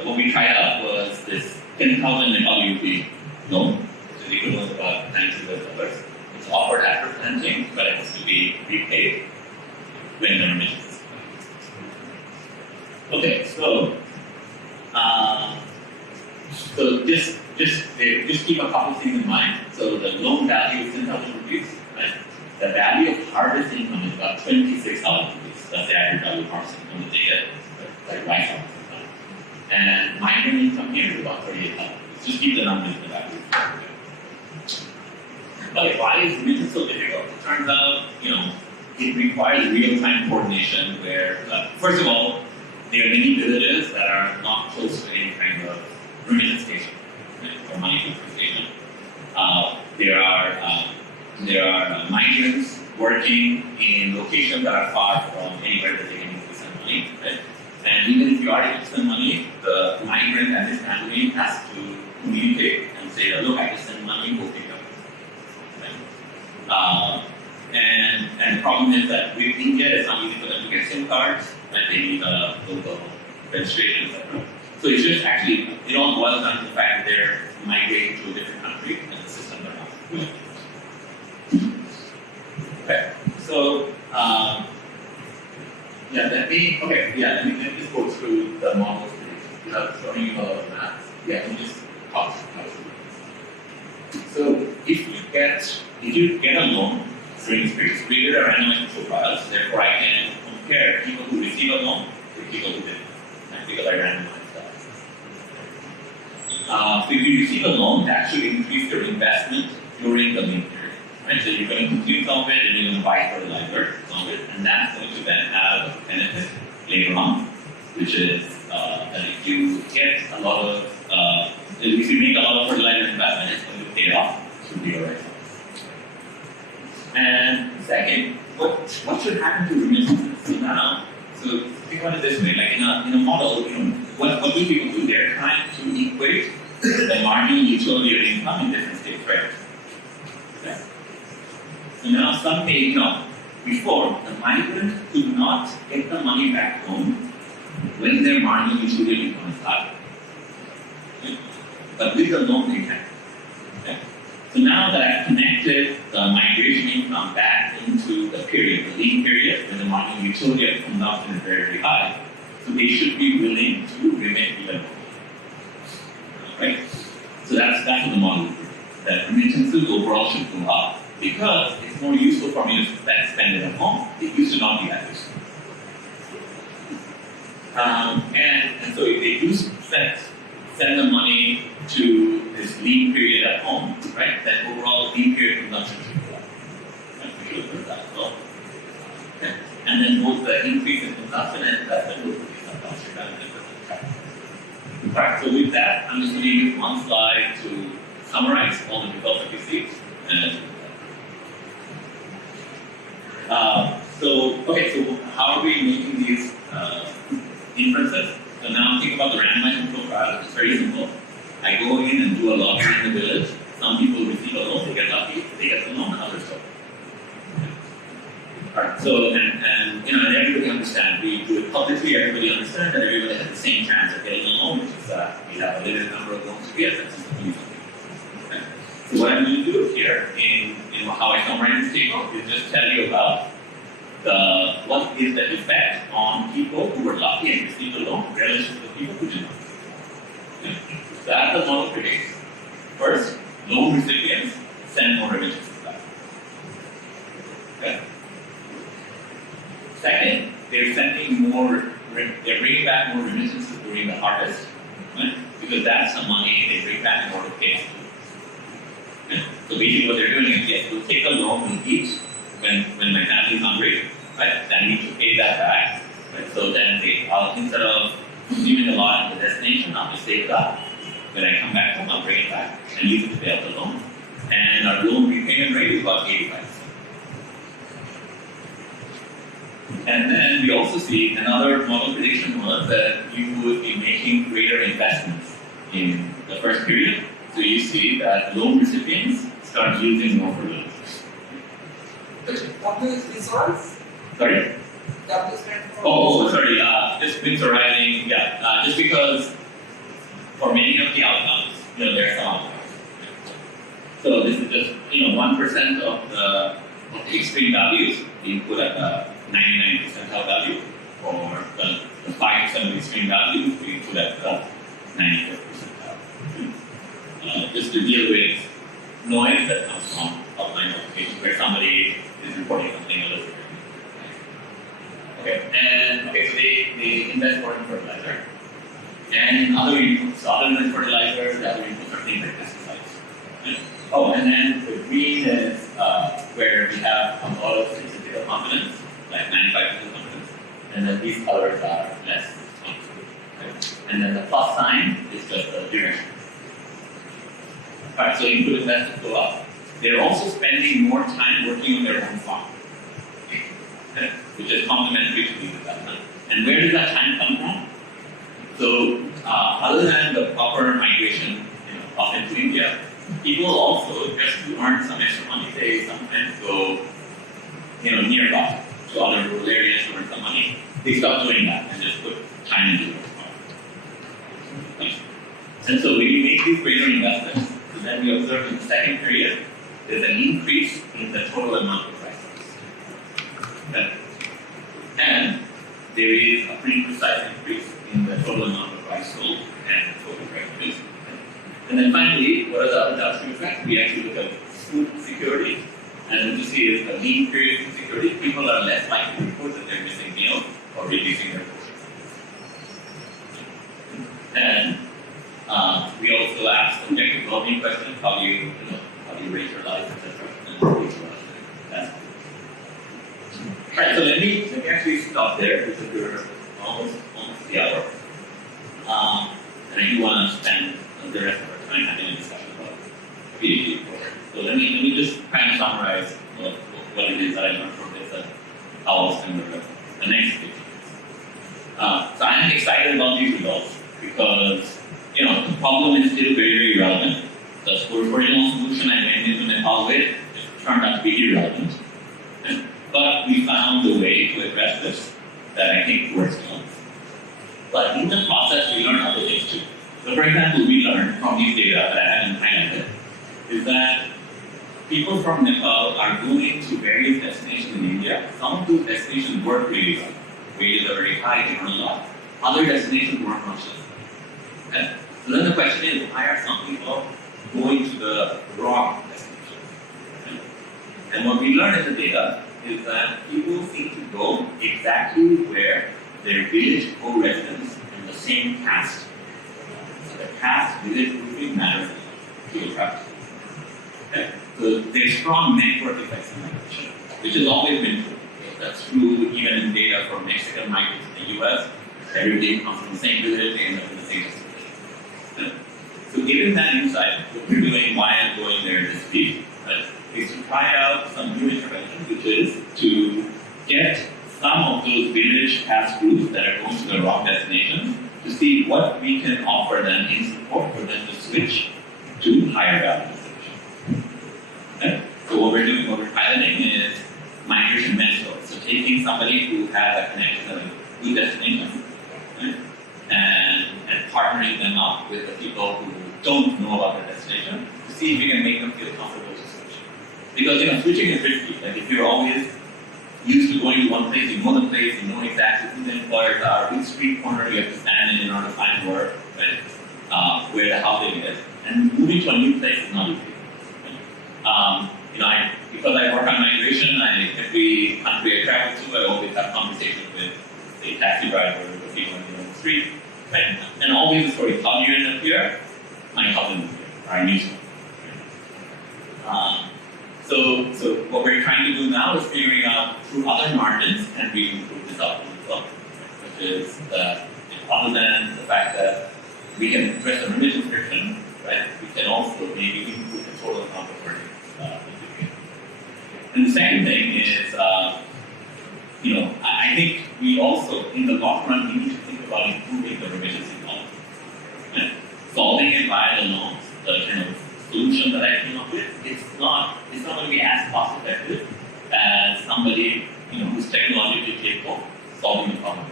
what we tried out was this 10,000 Nepal rupee loan, which is equivalent to about $90 million. It's offered after planting, but it has to be repaid when the remittance is coming. Okay, so just keep a couple things in mind. So the loan value is 10,000 rupees, right? The value of harvest income is about 26,000 rupees. That's the average value of harvest income that they get, like rice harvest income. And migrant income here is about 38,000 rupees. Just keep the numbers in the value. But why is remittance so difficult? It turns out, it requires real-time coordination where, first of all, there are many villages that are not close to any kind of remittance station. or money compensation. There are migrants working in locations that are far from anywhere that they can use to send money, right? And even if you are able to send money, the migrant and his family has to communicate and say, look, I just send money, go pick up. Right? And the problem is that with India, it's not easy for them to get SIM cards, and they need a local registration, etc. So it's just actually, it all boils down to the fact that they're migrating to a different country and the systems are not good. Okay, so let me just go through the models without showing you a lot of math. Let me just talk about it. So if you get a loan during this period, we did a randomized control trials, therefore I can compare people who receive a loan with people who didn't, because I randomized that. So if you receive a loan, that should increase your investment during the loan period. Right? So you're going to consume some of it and you're going to buy fertilizer, some of it, and that's going to then have a benefit later on, which is that if you get a lot of, if you make a lot of fertilizer investment, it's going to pay off to be alright. And second, what should happen to remittances? So think about it this way, like in a model, what do people do? They're trying to equate the marginal utility of income in different states, right? Okay. So now someday, before, the migrant could not get the money back home when their marginal utility income is high. Okay. But with the loan, they can. Okay. So now that I've connected the migration income back into the period, the lean period, when the marginal utility of consumption is very, very high, so they should be willing to remit even more. Right? So that's what the model is. That remittances overall should go up because it's more useful for me to spend it at home. It used to not be that useful. And so if they do send the money to this lean period at home, right, then overall lean period consumption should go up. Right? We should have that as well. Okay. And then both the increase in consumption and investment will produce some cost benefit. Alright, so with that, I'm just going to use one slide to summarize all the results that we see. So how are we making these inferences? So now think about the randomized control trial. It's very simple. I go in and do a lottery in the village. Some people receive a loan, they get lucky, they get the loan, and others don't. Alright, so and everybody understands. We do it publicly, everybody understands that everybody has the same chance of getting a loan, which is we have a limited number of loans to get. That's just the okay. So what I'm going to do here in how I summarize this table is just tell you about what is the effect on people who were lucky and received a loan relative to the people who did not. Okay. So as the model predicts, first, loan recipients send more remittances back. Okay. Second, they're bringing back more remittances during the harvest, right? Because that's the money they bring back in order to pay us. Okay. So basically what they're doing is, yes, we'll take a loan, we'll eat when my family's hungry, right? Then we need to pay that back, right? So then instead of consuming a lot in the destination, I'll just save it up. When I come back home, I'll bring it back and use it to pay off the loan. And our loan repayment rate is about 85%. And then we also see another model prediction was that you would be making greater investments in the first period. So you see that loan recipients start using more for loans. W is this one? Sorry? W stands for? Oh, sorry. Just bits are rising. Yeah. Just because for many of the outcomes, there are some outcomes. So this is just 1% of the extreme values being put at the 99 percentile value, or the 5% of the extreme values being put at the 95th percentile. Just to deal with noise that comes from outline applications where somebody is reporting something a little bit. So they invest more in fertilizer. And in other inputs, other than fertilizer, the other inputs are things like pesticides. Okay? Oh, and then the green is where we have a lot of statistical confidence, like 95% confidence. And then these colors are less confident. Okay? And then the plus sign is just the direction. Right, so input investors go up. They're also spending more time working on their own farm, okay, which is complementary to the investment. And where does that time come from? So, other than the proper migration, up into India, people also, just to earn some extra money, they sometimes go, nearby to other rural areas to earn some money. They stop doing that and just put time into it. And so when you make these greater investments, so then we observe in the second period, there's an increase in the total amount of prices. Okay. And there is a pretty precise increase in the total amount of price sold and total revenues. And then finally, what are the other downstream effects? We actually look at food security. And what you see is the lean period of security. People are less likely to report that they're missing meals or reducing their portions. And we also ask objective well-being questions: how do you raise your life, etc. Right. So let me actually stop there because we're almost the hour, and I do want to spend the rest of our time having a discussion about Ph.D. program. So let me just kind of summarize what it is that I learned from this and how I'll spend the next 15 minutes. So I'm excited about these results because the problem is still very, very relevant. The original solution I went into Nepal with turned out to be irrelevant. But we found a way to address this that I think works well. But in the process, we learned other things too. So for example, we learned from these data that I haven't highlighted is that people from Nepal are going to various destinations in India. Some of those destinations work really well. Wages are very high, they earn a lot. Other destinations work much less. Okay? So then the question is, why are some people going to the wrong destination? Okay? And what we learned in the data is that people seem to go exactly where their village co-residents in the same caste. So the caste village grouping matters to the travel. Okay? So there's strong network effects in migration, which has always been true. That's true even in data from Mexican migrants in the US. Everybody comes from the same village, they end up in the same destination. Okay? So given that insight, what we're doing, why I'm going there this week, right, is to try out some new intervention, which is to get some of those village caste groups that are going to the wrong destinations to see what we can offer them in support for them to switch to higher value destinations. Okay? So what we're doing, what we're piloting is migration mentors. So taking somebody who has a connection to a good destination, right, and partnering them up with the people who don't know about their destination to see if we can make them feel comfortable to switch. Because switching is risky. Like if you're always used to going to one place, you know the place, you know exactly who the employers are, which street corner you have to stand in order to find work, right? Where the housing is. And moving to a new place is not easy. Because I work on migration, every country I travel to, I always have conversations with the taxi drivers, the people on the street, right? And always the story, how do you end up here? My cousin is here, or I knew someone. So what we're trying to do now is figuring out through other margins can we improve this outcome as well, which is that other than the fact that we can address the remittance friction, right? We can also maybe improve the total amount of earnings. And the second thing is, I think we also, in the long run, we need to think about improving the remittance economy. Right? Solving it via the loans, the kind of solution that I came up with, it's not going to be as cost effective as somebody who's technologically capable solving the problem.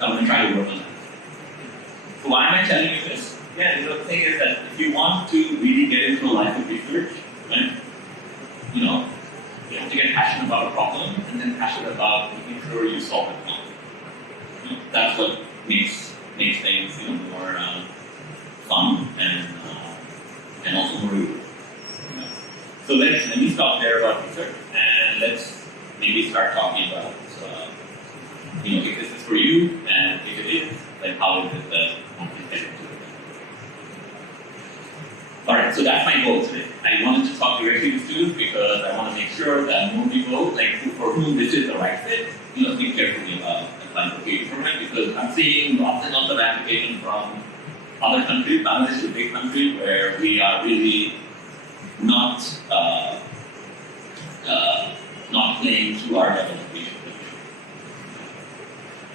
I'm going to try to work on that. So why am I telling you this? Yeah, the thing is that if you want to really get into a life of research, right, you have to get passionate about a problem and then passionate about making sure you solve the problem. That's what makes things more fun and also more rewarding. So let me stop there about research and let's maybe start talking about if this is for you and if it is, then how is it that one can get into it. Alright, so that's my goal today. I wanted to talk directly to students because I want to make sure that more people, for whom this is the right fit, think carefully about applying for PhD program because I'm seeing lots and lots of applications from other countries. Bangladesh is a big country where we are really not playing to our level of vision.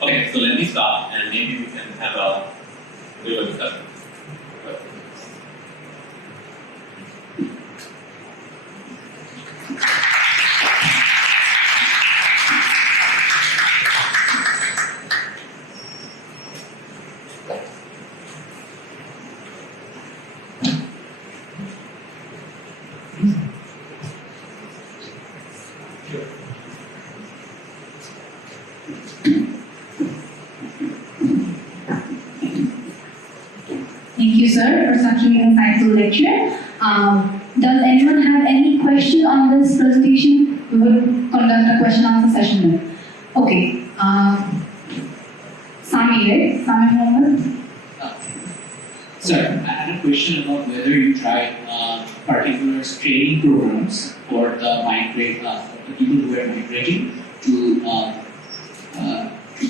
Okay, so let me stop and maybe we can have a bit of a discussion. Thank you, sir, for such an insightful lecture. Does anyone have any question on this presentation? We will conduct a question-answer session then. Okay. Sami, right? Sami Mohammed? Sir, I had a question about whether you tried particular training programs for the people who are migrating to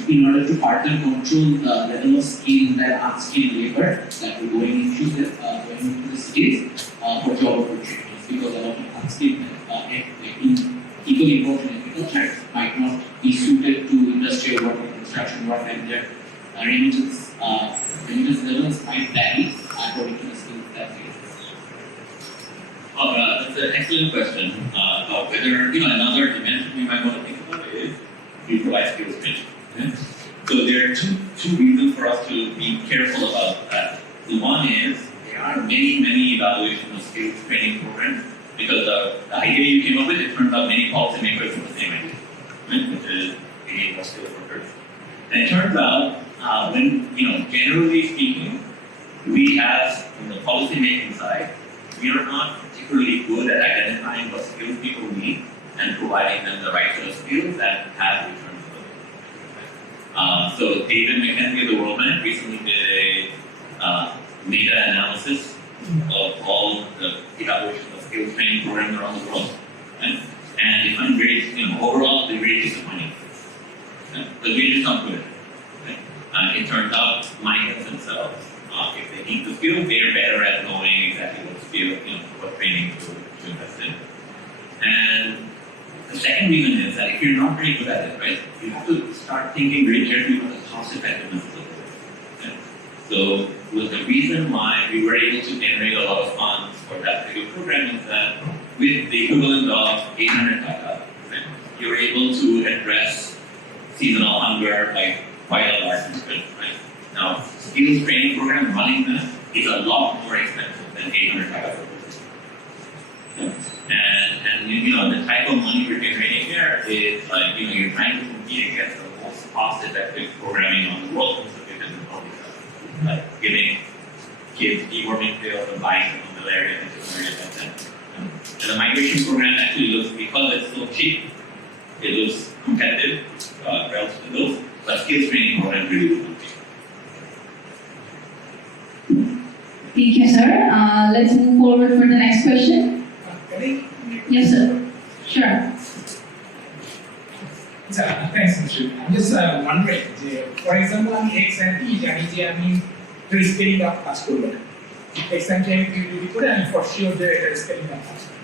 in order to further control the level of skill that unskilled labor that we're going into the cities for job opportunities, because a lot of unskilled people involved in agriculture might not be suited to industrial work or construction work, and their remittance levels might vary according to the skills that they have. That's an excellent question about whether, another dimension we might want to think about is we provide skills training. Okay? So there are two reasons for us to be careful about that. The one is there are many evaluation of skills training programs, because the idea you came up with, it turns out many policymakers have the same idea, right? Which is we need more skilled workers. And it turns out when, generally speaking, we have, on the policy making side, we are not particularly good at identifying what skills people need and providing them the right set of skills that have returns. So David McKenzie of the World Bank recently did a meta-analysis of all the evaluation of skills training programs around the world, right? And they find very, overall, they're very disappointing. Right? The data is not good. Right? It turns out migrants themselves, if they need the skill, they're better at knowing exactly what skill, what training to invest in. And the second reason is that if you're not very good at it, right, you have to start thinking very carefully about the cost effectiveness of it. Okay? So the reason why we were able to generate a lot of funds for that particular program is that with the equivalent of 800 Dhaka, right, you're able to address seasonal hunger by quite a large extent, right? Now, skills training program running that is a lot more expensive than 800 Dhaka for business. Okay? And the type of money we're generating here is like, you're trying to compete against the most cost-effective programming on the world, like giving kids deworming pills and buying them from malaria and areas like that. And the migration program actually looks, because it's so cheap, it looks competitive relative to those, but skills training program really looks cheap. Thank you, sir. Let's move forward for the next question. Yes, sir. Sure. Thanks, Mr. I'm just wondering, for example, আমি X and T জানি যে আমি scaling up কাজ করব না। X and T আমি যদি করে আমি for sure যে এটা স্কেলিং আপ কাজ করব।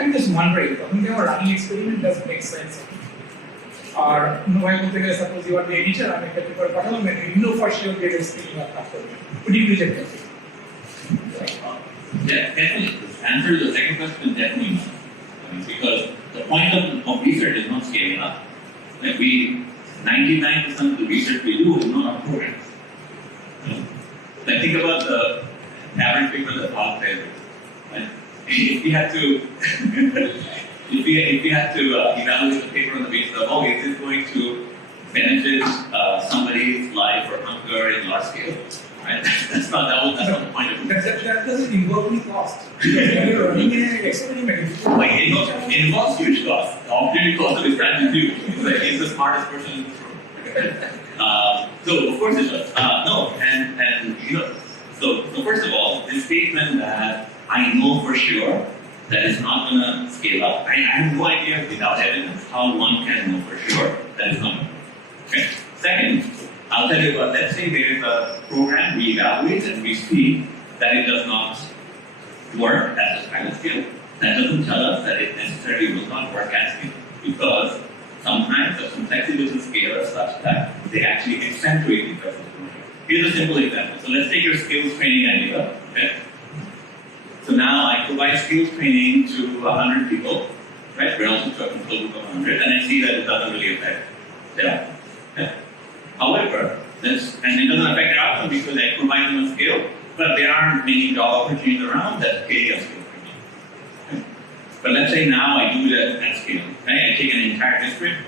I'm just wondering, তখন কি আমার running experiment doesn't make sense? Or নয় বলতে গেলে suppose you are the editor, আমি একটা পেপার পাঠালাম and you know for sure যে এটা স্কেলিং আপ কাজ করবে। Would you reject it? Yeah, definitely. The answer to the second question is definitely not. Because the point of research is not scaling up. Like 99% of the research we do is not on programs. Like think about the average paper that Fahad Khalil. Right? If we had to, if we had to evaluate the paper on the basis of, oh, is this going to benefit somebody's life or hunger in large scale? Right? That's not the point of it. That doesn't involve any cost. You're running an experiment. Like it involves huge cost. The opportunity cost of this brand is huge. Like he's the smartest person in the room. So of course it does. No, and so first of all, this statement that I know for sure that is not gonna scale up. I have no idea without evidence how one can know for sure that it's not. Okay. Second, I'll tell you about, let's say there is a program we evaluate and we see that it does not work at this pilot scale. That doesn't tell us that it necessarily will not work at scale, because sometimes the complexity of the scale is such that they actually accentuate the effects of the program. Here's a simple example. So let's take your skills training idea. Okay? So now I provide skills training to 100 people, right, relative to a control group of 100, and I see that it doesn't really affect their outcome. Okay? However, and it doesn't affect their outcome because I provide them a skill, but there aren't many job opportunities around that pay a skill training. Okay? But let's say now I do that at scale. Okay? I take an entire district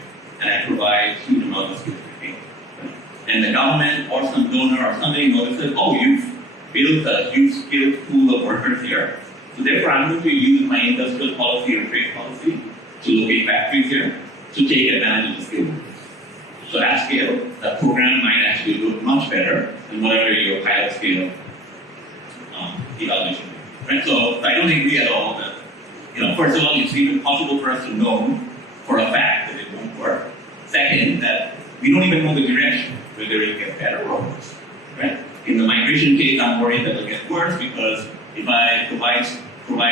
and I provide huge amounts of skill training. Okay? And the government or some donor or somebody notices, oh, you've built a huge skilled pool of workers here. So therefore, I'm going to use my industrial policy or trade policy to locate factories here to take advantage of the skill. So at scale, the program might actually look much better than whatever your pilot scale evaluation is. Right? So I don't agree at all that, first of all, it's even possible for us to know for a fact that it won't work. Second, that we don't even know the direction, whether it'll get better or worse. Right? In the migration case, I'm worried that it'll get worse because if I provide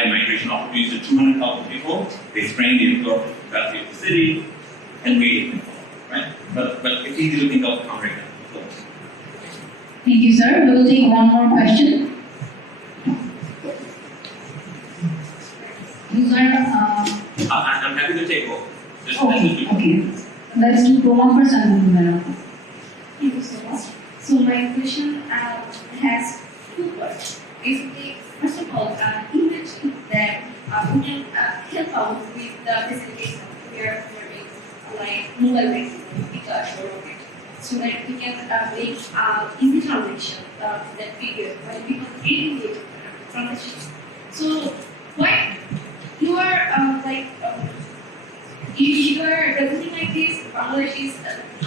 migration opportunities to 200,000 people, they strain the absorption capacity of the city, and wages may fall. Right? But it's easy to think of counterexamples. Thank you, sir. We will take one more question. Sir, I'm happy to take both. Okay. Let's do promo first and then Rumana. Thank you so much. So my question has two parts. Basically, first of all, you mentioned that we can help out with the facilitation where we're doing like mobile banking, because so that we can make easy transaction that period when people getting the transactions. So why you are if you are doing like this, Bangladesh is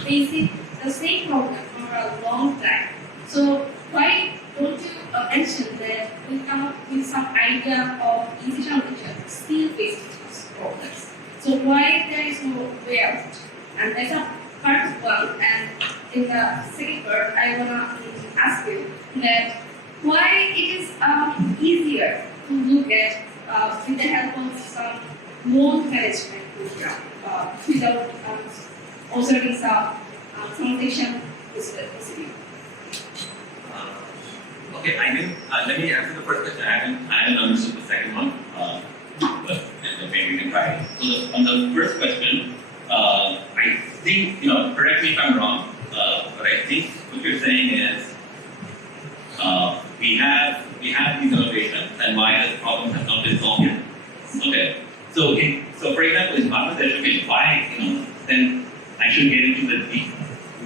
facing the same problem for a long time. So why don't you mention that we come up with some idea of easy transaction still facing those problems? So why there is no way out? And that's a part one. And in the second part, I wanna ask you that why it is easier to look at with the help of some loan management program without observing some transaction specifically. Okay, let me answer the first question. I haven't understood the second one, but maybe we can try it. So on the first question, I think, correct me if I'm wrong, but I think what you're saying is we have these innovations and why the problem has not been solved yet. Okay, so for example, in Bangladesh, okay, why, then I should get into the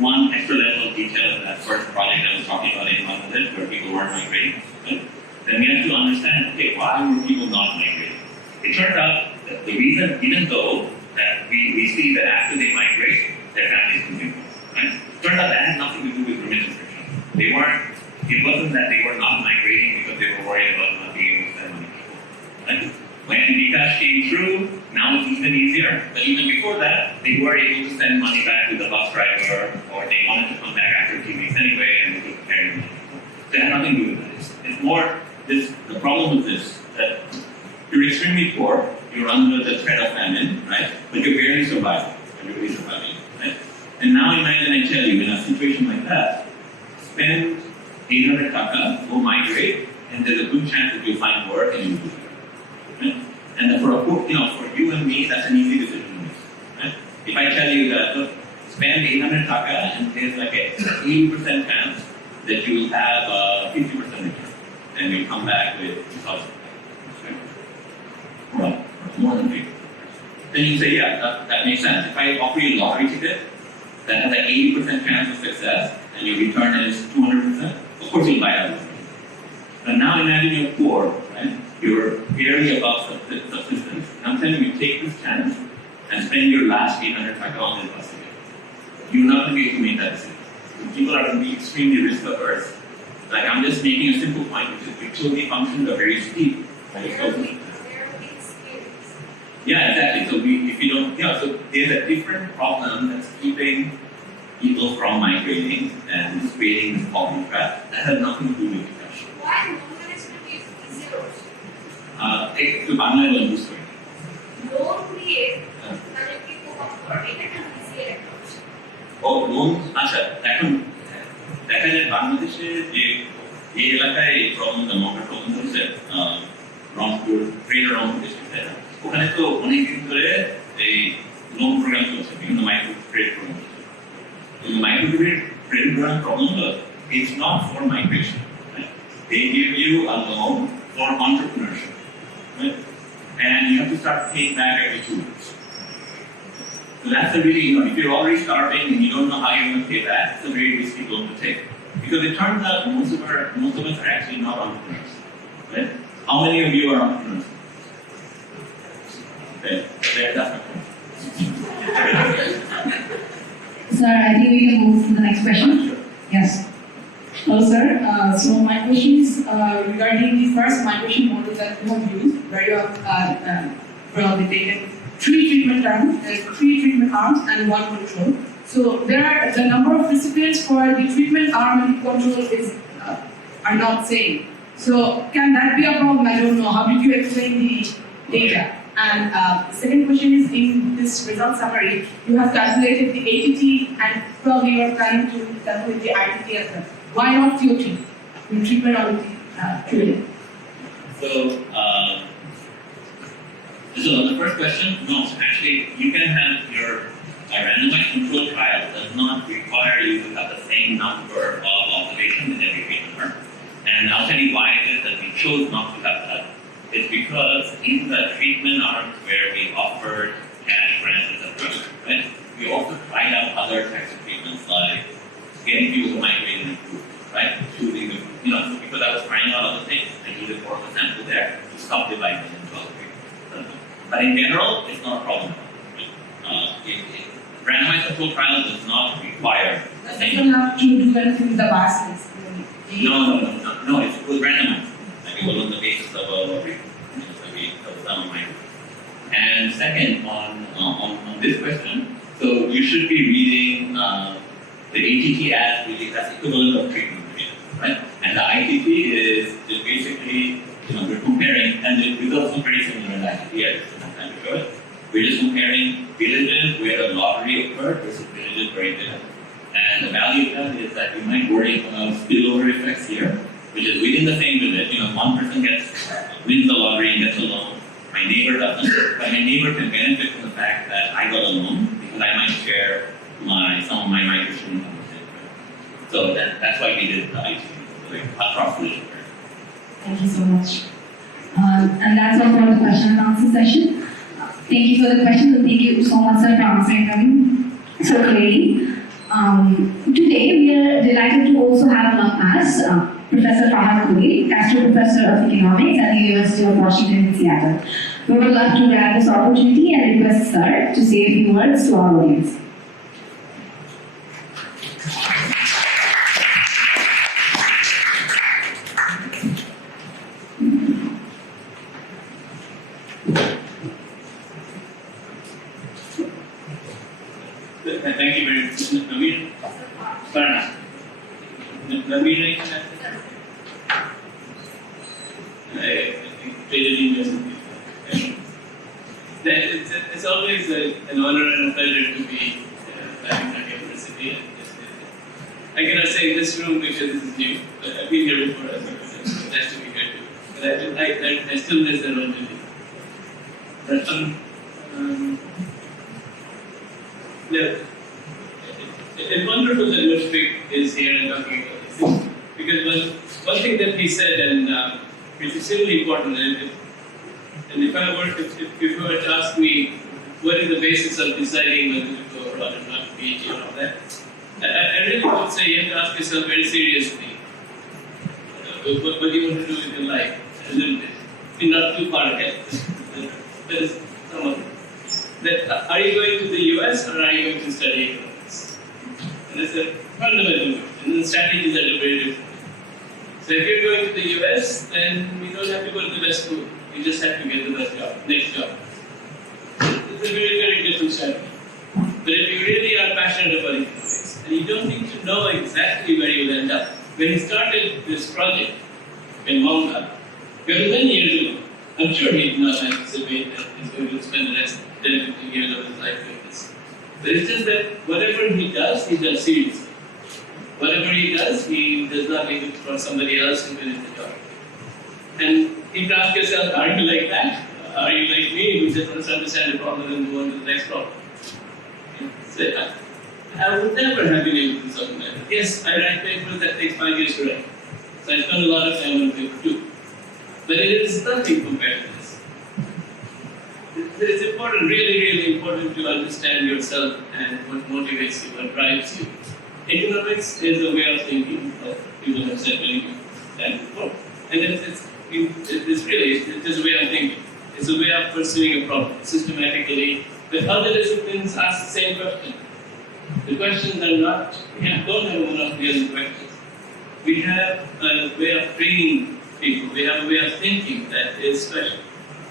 one extra level of detail in that first project I was talking about in Bangladesh where people weren't migrating. Okay? Then we have to understand, okay, why were people not migrating? It turns out that the reason, even though that we see that after they migrate, their families continue. Right? It turns out that has nothing to do with remittance restrictions. It wasn't that they were not migrating because they were worried about not being able to send money to people. Right? When Bikash came through, now it's even easier. But even before that, they were able to send money back to the bus driver, or they wanted to come back after 2 weeks anyway, and they could carry money. So it had nothing to do with that. It's more the problem with this, that you're extremely poor, you're under the threat of famine, right? But you're barely surviving. Everybody's surviving, right? And now imagine I tell you, in a situation like that, spend 800 taka, go migrate, and there's a good chance that you'll find work and you'll do it. Right? And for you and me, that's an easy decision to make. Right? If I tell you that, look, spend 800 taka and there's like a 80% chance that you will have a 50% return, and you'll come back with 2,000. Right? Well, more than 50. Then you say, yeah, that makes sense. If I offer you a lottery ticket that has an 80% chance of success and your return is 200%, of course you'll buy that. But now imagine you're poor, right? You're barely above subsistence. I'm telling you, take this chance and spend your last 800 taka on this bus ticket. You're not going to be able to make that decision. People are going to be extremely risk averse. Like, I'm just making a simple point, which is utility functions are very steep. Right? Yeah, exactly. So if you don't, so there's a different problem that's keeping people from migrating and creating this poverty trap. That has nothing to do with depression. Why loan management is zero? একটু বাংলায় বলবো sorry. Loan create তাহলে people come for it and easy approach. ও loan আচ্ছা এখন দেখা যায় বাংলাদেশে যে এই এলাকায় এই প্রবলেমটা মহার প্রবলেম হচ্ছে রংপুর ট্রেডার রংপুর ডিস্ট্রিক্ট ওখানে তো অনেক দিন ধরে এই লোন প্রোগ্রাম চলছে বিভিন্ন মাইক্রো ক্রেডিট প্রোগ্রাম চলছে মাইক্রো ক্রেডিট প্রোগ্রাম প্রবলেম হলো it's not for migration right? They give you a loan for entrepreneurship right? And you have to start paying back every 2 weeks. So that's a really, if you're already starving and you don't know how you're going to pay back, it's a very risky loan to take. Because it turns out most of us are actually not entrepreneurs. Right? How many of you are entrepreneurs? Okay, that's my point. Sir, I think we can move to the next question. Yes. Hello, sir. So my question is regarding the first migration model that you have used, where you have probably taken 3 treatment arms, 3 treatment arms, and 1 control. So there are the number of recipients for the treatment arm and the control is are not same. So can that be a problem? I don't know. How did you explain the data? And the second question is, in this result summary, you have calculated the ATT and probably you are planning to calculate the ITT as well. Why not TOT? In treatment or treatment? So the first question, no, actually you can have a randomized control trial does not require you to have the same number of observations in every treatment arm. And I'll tell you why it is that we chose not to have that. It's because in the treatment arms where we offered cash grants, etc., right, we also tried out other types of treatments like getting people to migrate and improve, right? Choosing the, because I was trying out other things and use it for a sample there to stop dividing into other treatments. But in general, it's not a problem. Randomized control trial does not require the Does same. it have to do anything with the biases? No, it's randomized. Like it was on the basis of a lottery, of some of mine. And second, on this question, so you should be reading the ATT as really that's equivalent of treatment data, right? And the ITT is basically, we're comparing, and the results are very similar in the ITT as time to show it. We're just comparing villages where the lottery occurred versus villages where it didn't. And the value of that is that you might worry about spillover effects here, which is within the same village. One person wins the lottery and gets a loan. My neighbor doesn't, but my neighbor can benefit from the fact that I got a loan because I might share some of my migration income with it. So that's why we did the IT, across village. Thank you so much. And that's all for the question and answer session. Thank you for the questions and thank you so much, sir, for answering them so clearly. Today, we are delighted to also have among us Professor Fahad Khalil, Astro Professor of Economics at the University of Washington in Seattle. We would love to grab this opportunity and request sir to say a few words to our audience. Thank you very much. Naveen? Farna? Naveen? It's always an honor and a pleasure to be back in the university. I cannot say in this room because this is new, but I've been here before as well. It's nice to be here too. But I still miss the role to be. It's wonderful that Mushfiq is here and talking about this. Because one thing that he said, and which is really important, and if you were to ask me what is the basis of deciding whether to go abroad or not, PhD and all that, I really would say you have to ask yourself very seriously what do you want to do with your life a little bit. Not too far ahead. That is someone. Are you going to the US or are you going to study economics? And that's a fundamental question. And the strategies are very different. So if you're going to the US, then you don't have to go to the best school. You just have to get the best job, next job. It's a very, very different strategy. But if you really are passionate about economics and you don't need to know exactly where you will end up. When he started this project in Malta, many years ago, I'm sure he did not anticipate that he's going to spend the next 10 15 years of his life doing this. But it's just that whatever he does seriously. Whatever he does not leave it for somebody else to finish the job. And if you ask yourself, are you like that? Are you like me, who just wants to understand the problem and move on to the next problem? So, I would never have been able to do something like that. Yes, I write papers that take 5 years to write. So I spend a lot of time on paper too. But it is nothing compared to this. It's important, really, really important to understand yourself and what motivates you, what drives you. Economics is a way of thinking that people have said many times before. And it's just a way of thinking. It's a way of pursuing a problem systematically. But other disciplines ask the same question. The questions are not, don't have one of the other questions. We have a way of training people. We have a way of thinking that is special.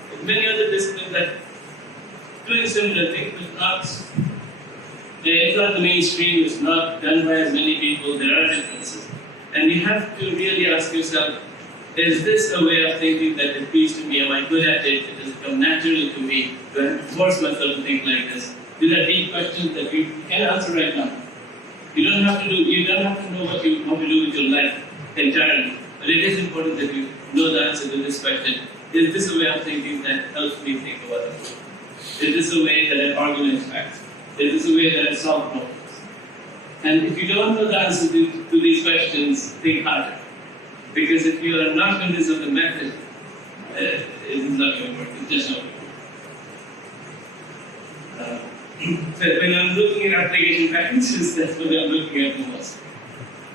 But many other disciplines are doing similar things, but it's not the mainstream, it's not done by as many people, there are differences. And you have to really ask yourself, is this a way of thinking that appeals to me? Am I good at it? Does it come naturally to me? Do I have to force myself to think like this? These are deep questions that we can answer right now. You don't have to know what you want to do with your life entirely. But it is important that you know the answer to this question. Is this a way of thinking that helps me think about the world? Is this a way that I organize facts? Is this a way that I solve problems? And if you don't know the answer to these questions, think harder. Because if you are not convinced of the method, it is not going to work. It's just not going to work. So when I'm looking at application packages, that's what I'm looking at the most.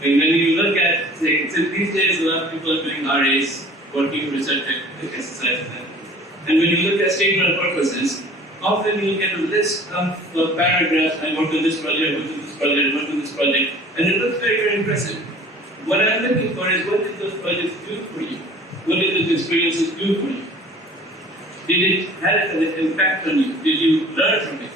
When you look at, say, these days a lot of people are doing RAs, working research exercises. And when you look at statement of purposes, often you get a list of paragraphs. I worked on this project, I worked on this project, I worked on this project, and it looks very, very impressive. What I'm looking for is, what did those projects do for you? What did those experiences do for you? Did it have an impact on you? Did you learn from it?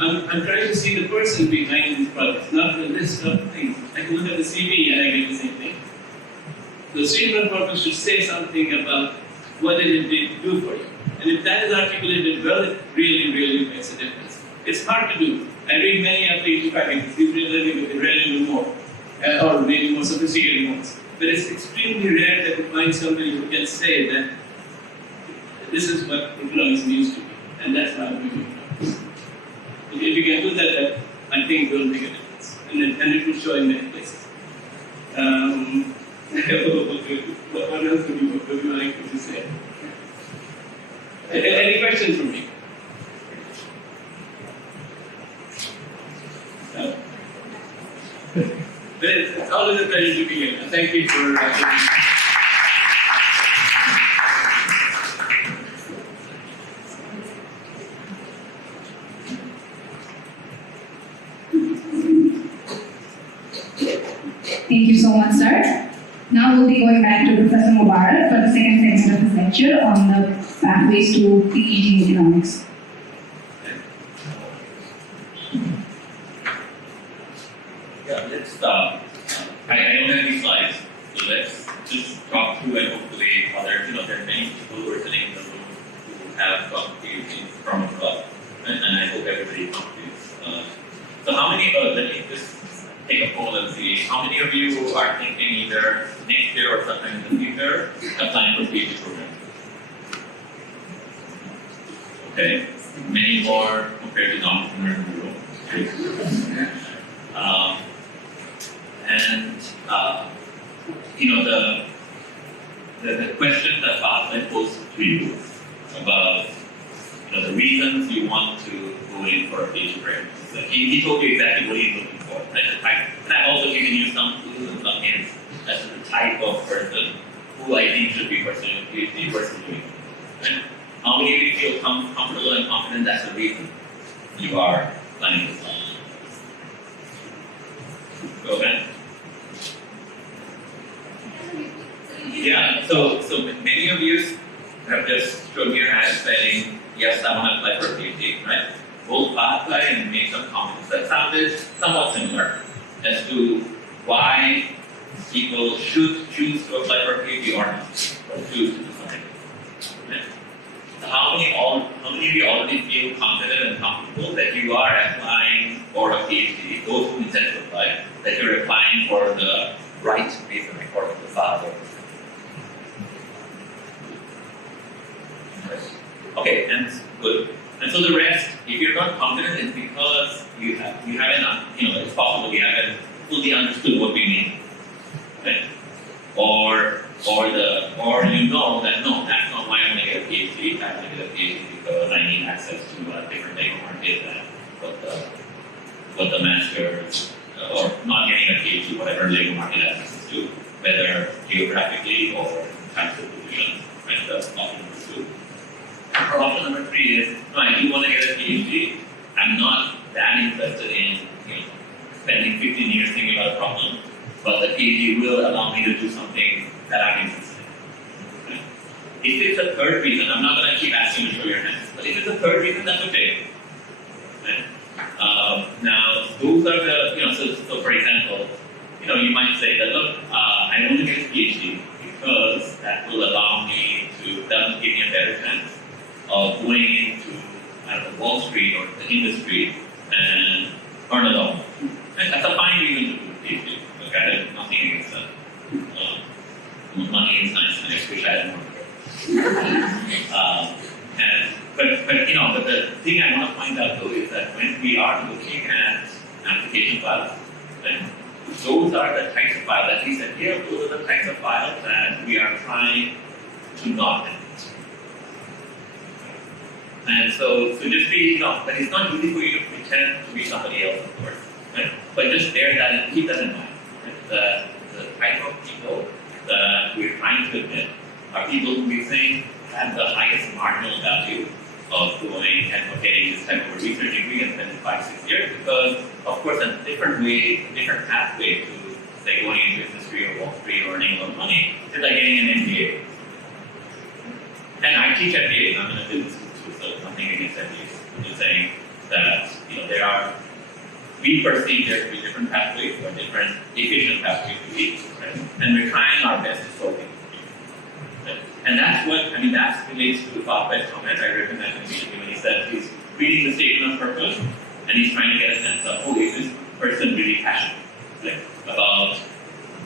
I'm trying to see the person behind these projects, not the list of things. I can look at the CV and I get the same thing. The statement of purpose should say something about what did it do for you. And if that is articulated well, it really, really makes a difference. It's hard to do. I read many application packages, these read even more, or maybe more sophisticated ones. But it's extremely rare that you find somebody who can say that this is what economics means to me, and that's how I'm doing economics. If you can do that, I think it will make a difference, and it will show in many places. What else would you like to say? Any questions from me? No? But it's always a pleasure to be here. Thank you for Thank you so much, sir. Now we'll be going back to Professor Mobarak for the second segment of his lecture on the pathways to Ph.D. in economics. Yeah, let's start. I don't have any slides, so let's just talk through and hopefully others, there are many people who are sitting in the room who have got PhDs from abroad, and I hope everybody contributes. So how many, let me just take a poll and see, how many of you are thinking either next year or sometime in the future applying for PhD program? Okay, many more compared to the entrepreneurs in the room. The question that Fahad posed to you about the reasons you want to go in for a PhD program. So he told you exactly what he's looking for. And I've also given you some clues and some hints as to the type of person who I think should be pursuing a PhD versus doing it. Right? How many of you feel comfortable and confident that's the reason you are planning this life? Go ahead. Yeah, so many of you have just shown your hand saying, yes, I want to apply for a PhD, right? Both apply and make some comments that sounded somewhat similar. as to why people should choose to apply for a PhD or not, or choose to do something. Right? So how many of you already feel confident and comfortable that you are applying for a PhD, those who intend to apply, that you're applying for the right reason according to Fahad? Okay, and good. And so the rest, if you're not confident, it's because you haven't, it's possible you haven't fully understood what we mean, right? Or you know that no, that's not why I'm going to get a PhD. I'm going to get a PhD because I need access to a different labor market than what the masters or not getting a PhD, whatever labor market access to, whether geographically or types of positions. Right? That's option number 2. Or option number 3 is, no, I do want to get a PhD. I'm not that interested in spending 15 years thinking about a problem, but the PhD will allow me to do something that I'm interested in. Right? If it's a third reason, I'm not going to keep asking you to show your hands, but if it's a third reason, that's okay. Right? Now, those are the, so for example, you might say that, look, I want to get a PhD because that will allow me that will give me a better chance of going into, Wall Street or the industry and earn a lot. And that's a fine reason to do a PhD. Look, I have nothing against that. Money is nice, and I wish I had more. But the thing I want to point out though is that when we are looking at application files, then those are the types of files, at least at Yale, those are the types of files that we are trying to not edit. And so just be, but it's not easy for you to pretend to be somebody else, of course, right? But just bear that and keep that in mind. Right? The type of people that we're trying to admit are people who we think have the highest marginal value of going and getting this type of a research degree and spending 5-6 years, because of course a different pathway to say going into industry or Wall Street or earning a lot of money is like getting an MBA. And I teach MBAs, I'm in a business school, so nothing against MBAs. I'm just saying that we perceive there to be different pathways or different efficient pathways to each, right? And we're trying our best to solve it. And that's that relates to the Fahad's comment I recommend immediately when he said he's reading the statement of purpose and he's trying to get a sense of, is this person really passionate about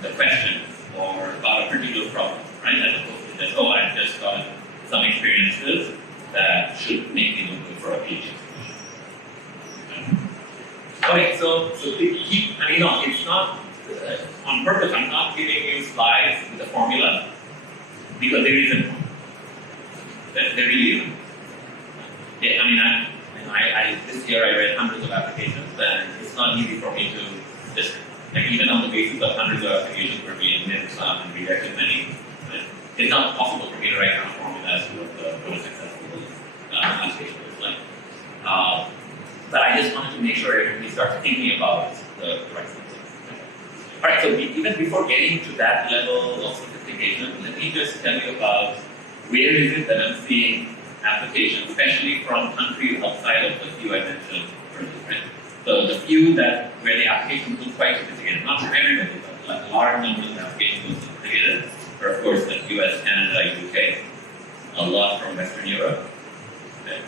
the question or about a particular problem, right? As opposed to just, I've just got some experiences that should make me look good for a PhD. Okay, so keep, it's not, on purpose, I'm not giving you slides with a formula, because there isn't one. There really isn't. Yeah, this year I read hundreds of applications, and it's not easy for me to just, even on the basis of hundreds of applications where we admit some and rejected many, it's not possible for me to write down a formula as to what a successful application looks like. But I just wanted to make sure everybody starts thinking about the right things. All right, so even before getting to that level of sophistication, let me just tell you about where is it that I'm seeing applications, especially from countries outside of the few I mentioned earlier. Right? So the few where the applications look quite sophisticated, not for everybody, but like large numbers of applications look sophisticated, are of course like US, Canada, UK, a lot from Western Europe, okay?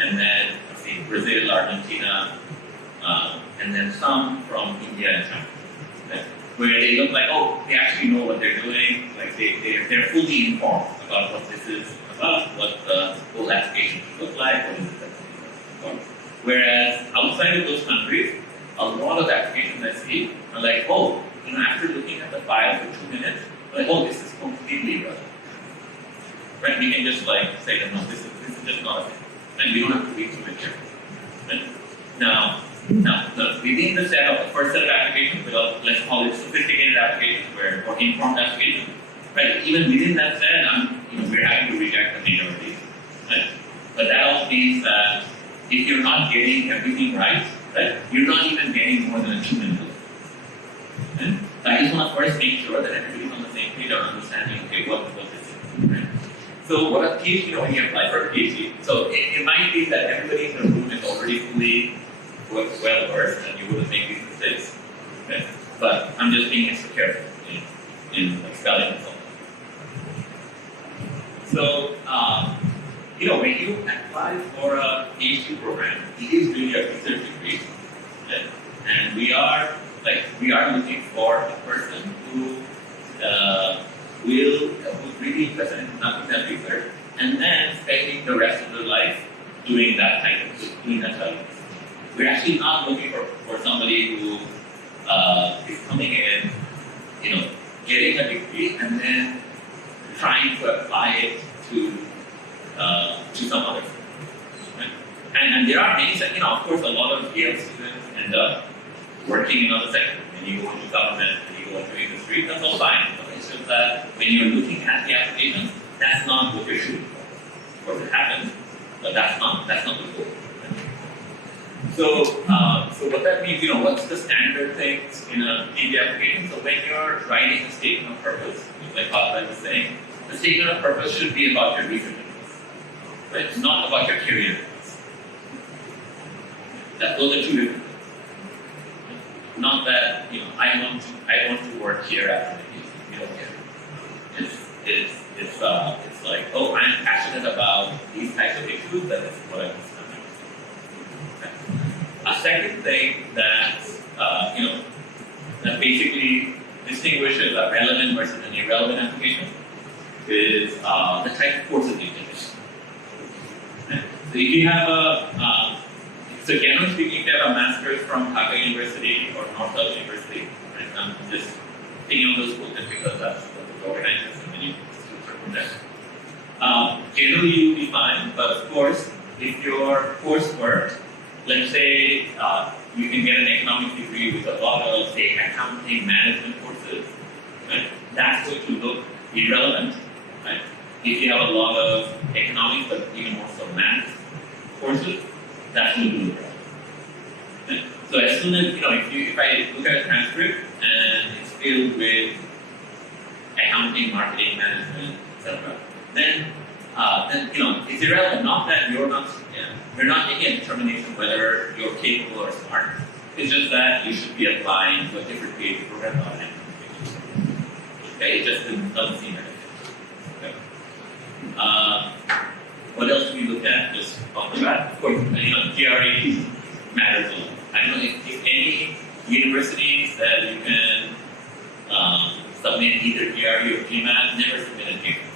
And then Brazil, Argentina, and then some from India and China. Okay? Where they look like, they actually know what they're doing, like they're fully informed about what this is about, what the whole application should look like, what is it that's important. Whereas outside of those countries, a lot of the applications I see are like, after looking at the file for 2 minutes, like, this is completely irrelevant. Right? We can just say that no, this is just not a thing. And we don't have to read through it here. Right? Now, within the set of the first set of applications, let's call it sophisticated applications or informed applications, right? Even within that set, we're having to reject the majority, right? But that also means that if you're not getting everything right, you're not even getting more than a 2-minute look. Right? So I just want to first make sure that everybody's on the same page or understanding, what this is, right? So what a PhD, when you apply for a PhD, so it might be that everybody in the room is already fully well versed and you wouldn't make these mistakes. Okay? but I'm just being extra careful in like spelling and so on. So, when you apply for a PhD program, it is really a research degree, and we are looking for a person who's really interested in conducting that research, and then spending the rest of their life doing that type of. We're actually not looking for somebody who is coming in, getting a degree and then trying to apply it to some other field. Right? And there are many, of course, a lot of Yale students end up working in other sectors. When you go into government, when you go into industry, that's all fine. But it's just that when you're looking at the application, that's not what you're shooting for. Of course, it happens, but that's not the goal. So what that means, what's the standard things in the application? So when you're writing a statement of purpose, like Fahad was saying, the statement of purpose should be about your research interests, right? It's not about your career interests. Those are two different things. Not that I want to work here after the PhD. It's like, oh, I'm passionate about these types of issues. That is what I'm studying. A second thing that that basically distinguishes a relevant versus an irrelevant application is the type of courses you take. So if you have so generally speaking, if you have a master's from Dhaka University or Northwest University, right? I'm just picking on those schools just because that's what the organizers and many students are from there. Generally you'll be fine, but of course, if your coursework, let's say you can get an economics degree with a lot of, say, accounting management courses, right? That's going to look irrelevant, right? If you have a lot of economics, but even more so math courses, that's going to look relevant. Right? So as soon as, if I look at a transcript and it's filled with accounting, marketing, management, etc., then it's irrelevant. Not that we're not making a determination whether you're capable or smart. It's just that you should be applying to a different PhD program or an MPhD. Okay, it just doesn't seem right. Okay. What else do we look at just off the bat? Of course, GRE matters a lot. I don't know if any university said you can submit either GRE or GMAT, never submit a paper.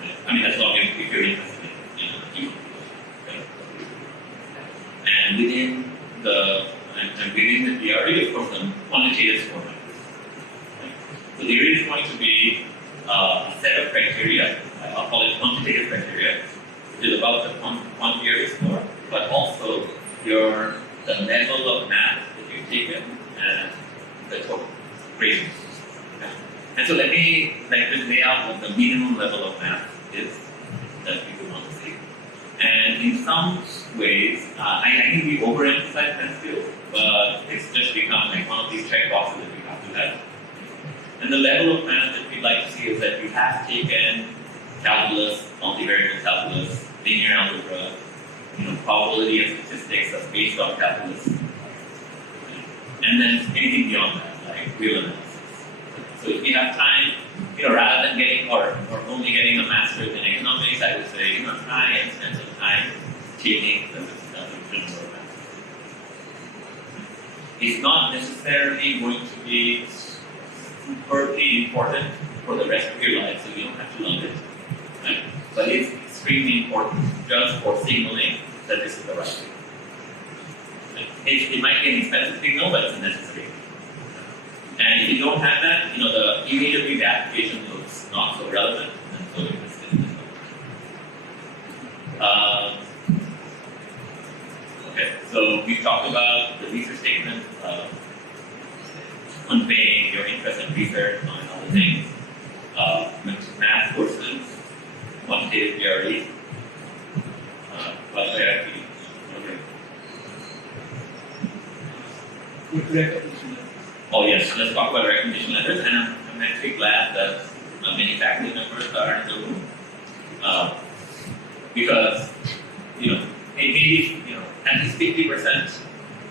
Right? I mean, as long as if you're interested in people. Right? And within the GRE, of course, the quantitative score matters. Right? So there is going to be a set of criteria, I'll call it quantitative criteria, which is about the quantitative score, but also the level of math that you've taken and the total grade. Okay. And so let me just lay out what the minimum level of math is that people want to see. And in some ways, I think we overemphasize math skills, but it's just become like one of these check boxes that we have to have. And the level of math that we'd like to see is that you have taken calculus, multivariable calculus, linear algebra, probability and statistics that's based on calculus. And then anything beyond that, like real analysis. So if you have time, rather than getting or only getting a master's in economics, I would say, try and spend some time taking the general math. It's not necessarily going to be superbly important for the rest of your life, so you don't have to love it. Right? But it's extremely important just for signaling that this is the right thing. Right? It might be an expensive signal, but it's a necessary. And if you don't have that, immediately the application looks not so relevant, and so you miss it. Okay, so we talked about the research statement, conveying your interest in research and other things, math courses, quantitative GRE, Oh yes, let's talk about recognition letters, and I'm actually glad that many faculty members are in the room, because maybe at least 50%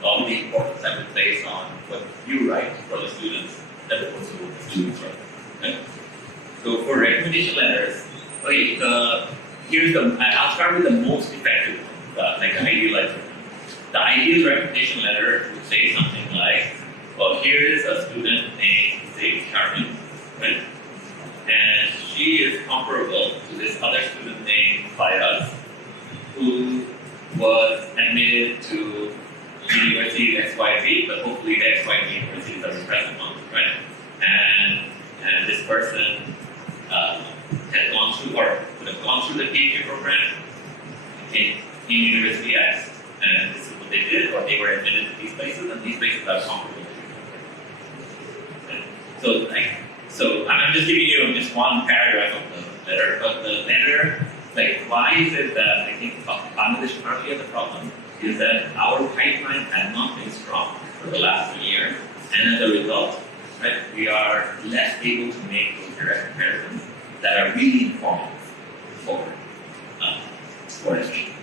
all the importance I would place on what you write for the students as opposed to what the students write. Okay? So for recommendation letters, okay, I'll start with the most effective one, like the idealized one. The ideal recommendation letter would say something like, well, here is a student named, say, Charmin, right? And she is comparable to this other student named Fayaz, who was admitted to University XYZ, but hopefully the XYZ universities are the present ones, right? And this person had gone through or would have gone through the PhD program in University X, and this is what they did, or they were admitted to these places, and these places are comparable to you. So I'm just giving you just one paragraph of the letter, but the letter, like, why is it that I think Bangladesh currently has a problem is that our pipeline has not been strong for the last few years, and as a result, right, we are less able to make those direct comparisons that are really informative for education.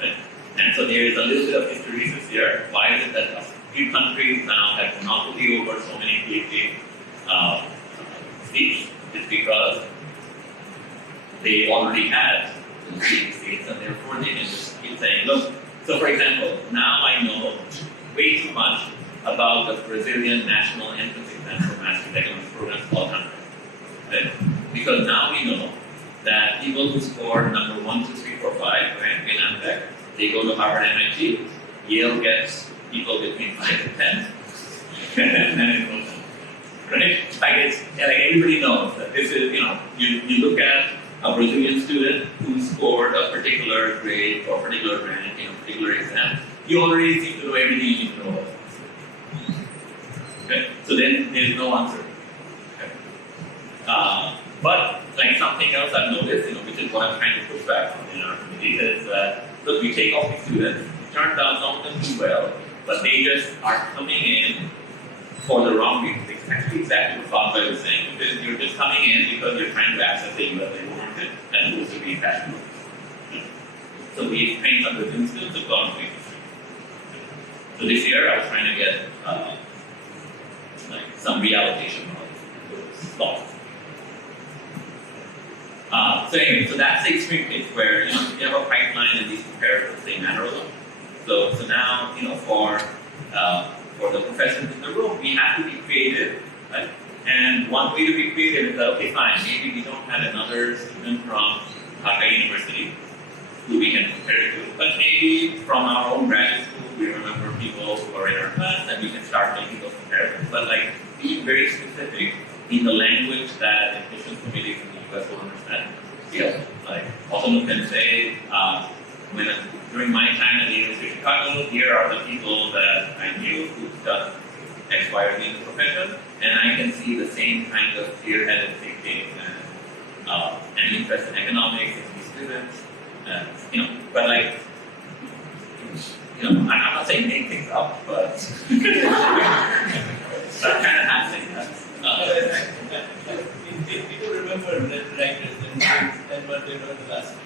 Right? And so there is a little bit of hysteresis here. Why is it that a few countries now have monopoly over so many PhD seats? It's because they already had those PhD seats, and therefore they can just keep saying, look. So for example, now I know way too much about the Brazilian national entrance exam for master's economics programs called HANCA. Right? Because now we know that people who score number 1, 2, 3, 4, 5 right, in AMTEC, they go to Harvard, MIT. Yale gets people between 5 and 10. And then it goes on. Right? Like everybody knows that this is, you look at a Brazilian student who scored a particular grade or particular rank in a particular exam, you already seem to know everything you need to know about this. Okay? So then there's no answer. Okay? But like something else I've noticed, which is what I'm trying to push back on in our community, is that look, we take all these students, it turns out some of them do well, but they just are coming in for the wrong reasons. It's actually exactly what Fahad was saying, because you're just coming in because you're trying to access the US labor market and also be fashionable. So we've trained some of the students have gone away. So this year I was trying to get some reallocation of those thoughts. So anyway, so that's the extreme case where you have a pipeline and these comparisons, they matter a lot. So now for the professors in the room, we have to be creative, right? And one way to be creative is that, okay, fine, maybe we don't have another student from Dhaka University who we can compare it to, but maybe from our own graduate school, we remember people who are in our class and we can start making those comparisons. But be very specific in the language that admissions committees in the US will understand. Also can say, during my time at the University of Chicago, here are the people that I knew who've done X, Y, or Z in the profession, and I can see the same kind of clear-headed thinking and interest in economics in these students. But I'm not saying make things up, but that kind of happening. People remember writers and what they wrote the last time.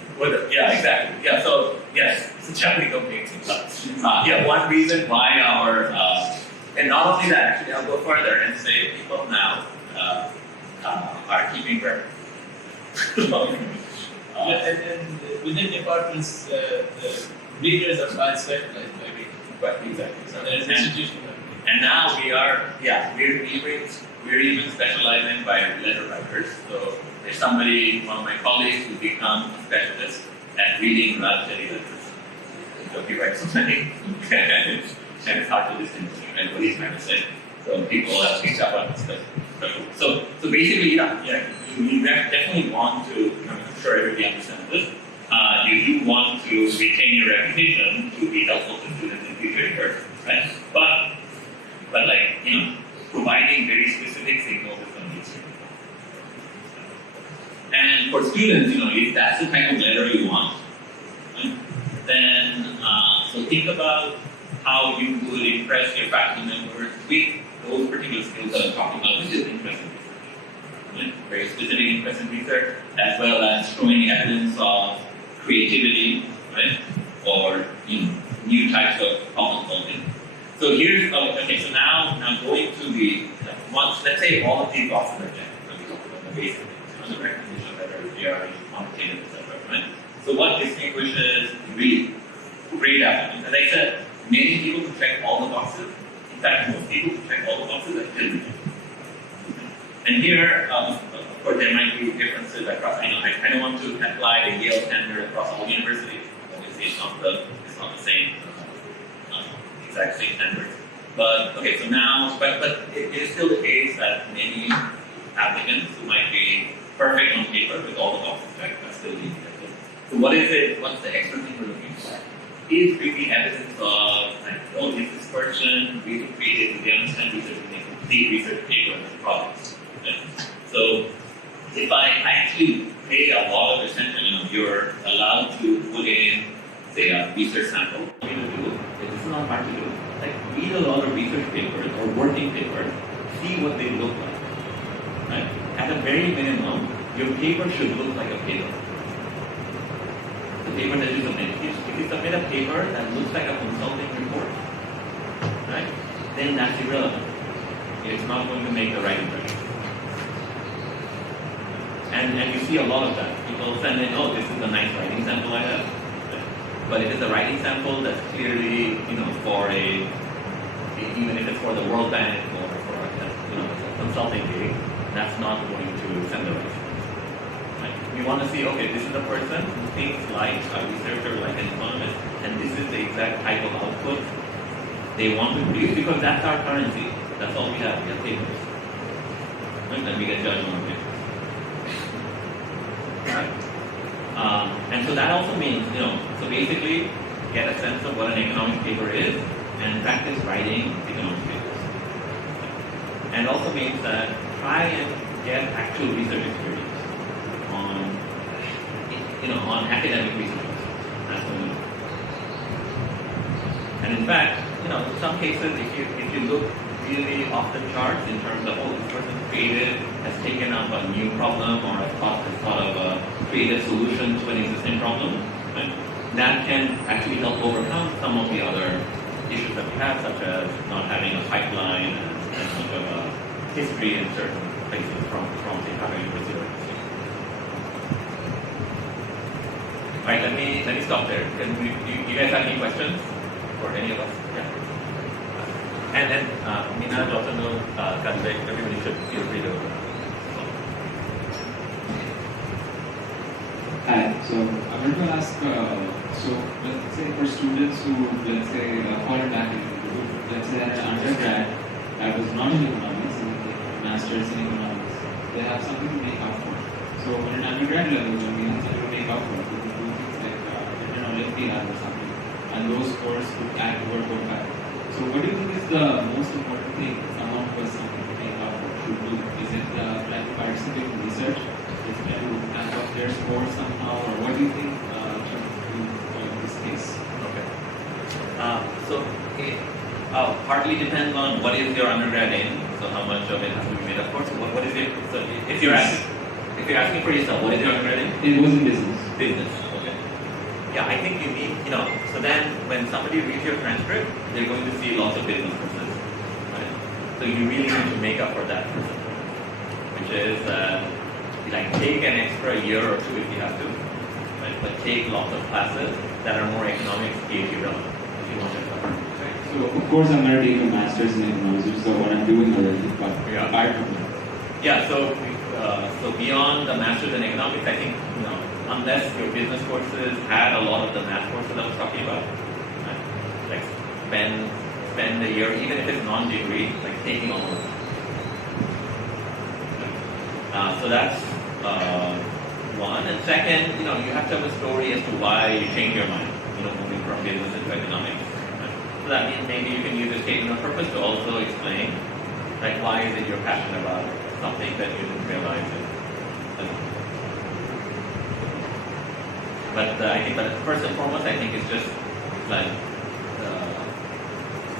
Yeah, exactly. Yeah, so yes, it's a challenge of making things up. One reason why and not only that, actually, I'll go further and say people now are keeping records. And within departments, the readers are quite specialized, maybe. But exactly. So there is institutional. And now we're even specializing by letter writers. So there's somebody, one of my colleagues, who's become a specialist at reading Rajari letters. So he writes so many, and it's hard to distinguish what he's trying to say. So people have picked up on this stuff. So basically, you definitely want to, I'm sure everybody understands this, you do want to retain your reputation to be helpful to students in future years, right? But providing very specific signals is going to be extremely important. And for students, if that's the kind of letter you want, right, then so think about how you would impress your faculty members with those particular skills that I'm talking about, which is interest in research. Right? Very specific interest in research, as well as showing evidence of creativity, right? Or new types of problem solving. So here's, okay, so now going to the, once, let's say all of these boxes are checked, so we talk about the basic things, the recognition letter, GRE, quantitative, etc., right? So what distinguishes really great applicants? As I said, many people who check all the boxes, in fact, most people who check all the boxes are still rejected. And here, of course, there might be differences across, I don't want to apply the Yale standard across all universities. Obviously, it's not the same, exact same standards. But, okay, so now, but it is still the case that many applicants who might be perfect on paper with all the boxes checked are still being rejected. So what is it, what's the extra thing we're looking for? Is really evidence of, like, oh, is this person really creative, they understand research in a complete research paper and products. Okay? So if I actually pay a lot of attention, you're allowed to put in, say, a research sample. What you do, this is not hard to do. Like, read a lot of research papers or working papers, see what they look like. Right? At a very minimum, your paper should look like a paper. The paper that you submit. If you submit a paper that looks like a consulting report, right, then that's irrelevant. It's not going to make the right impression. And you see a lot of that. People send in, oh, this is a nice writing sample I have. But if it's a writing sample that's clearly, for even if it's for the World Bank or for a consulting gig, that's not going to send the right. We want to see, okay, this is a person who thinks like a researcher, like an economist, and this is the exact type of output they want to produce because that's our currency. That's all we have. We have papers. Right? And we get judged on papers. Right? And so that also means, so basically get a sense of what an economic paper is and practice writing economic papers. And also means that try and get actual research experience on academic research. That's what it is. And in fact, in some cases, if you look really off the charts in terms of, oh, this person created, has taken up a new problem or has thought of a creative solution to an existing problem, right? That can actually help overcome some of the other issues that we have, such as not having a pipeline and much of a history in certain places from say, Dhaka University. Right, let me stop there. You guys have any questions for any of us? Yeah. And then Mina, also know Kazbek, everybody should feel free to. Hi, so I wanted to ask, so let's say for students who, let's say, fallen back into, let's say an undergrad that was not in economics and master's in economics, they have something to make up for. So on an undergrad level, when we have something to make up for, we can do things like an Olympiad or something, and those scores could add or go back. So what do you think is the most important thing someone who has something to make up for should do? Is it like participate in research? Is it to amp up their score somehow? Or what do you think should do in this case? Okay. So it partly depends on what is your undergrad in, so how much of it has to be made up for. So what is it? So if you're asking for yourself, what is your undergrad in? It was in business. Business. Okay. Yeah, I think you need, so then when somebody reads your transcript, they're going to see lots of business persons, right? So you really need to make up for that person, which is like take an extra year or two if you have to, right? But take lots of classes that are more economics PhD relevant if you want to cover, right? So of course I'm going to take a master's in economics, which is what I'm doing already, but apart from that. Yeah, so beyond the master's in economics, I think, unless your business courses had a lot of the math courses I was talking about, right? Like spend a year, even if it's non-degree, like taking all of them. So that's one. And second, you have to have a story as to why you change your mind, moving from business into economics. Right? So that means maybe you can use a statement of purpose to also explain, like, why is it you're passionate about something that you didn't realize it. But I think, first and foremost, I think it's just like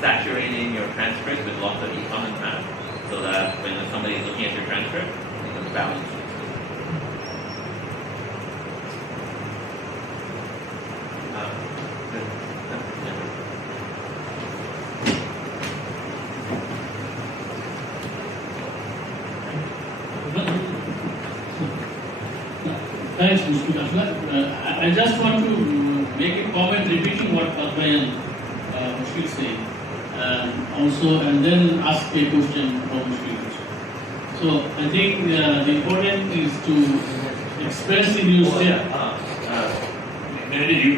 saturating your transcript with lots of econ and math, so that when somebody is looking at your transcript, you can balance it. Thanks, Mr. I just want to make a comment repeating what Padmayan Mushfiq is saying. Also, and then ask a question from Mushfiq. So, I think the important is to express in your state. Maybe you,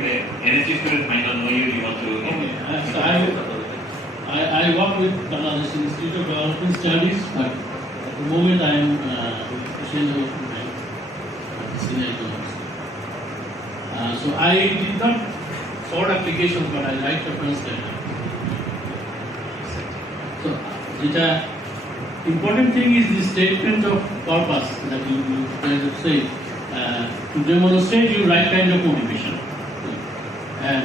NSC students might not know you, you want to... Okay, so I work with Bangladesh Institute of Development Studies, but at the moment I am professional of my senior economics. So I did not sort applications, but I like to consider. So the important thing is the statement of purpose that you guys have said to demonstrate your right kind of motivation. And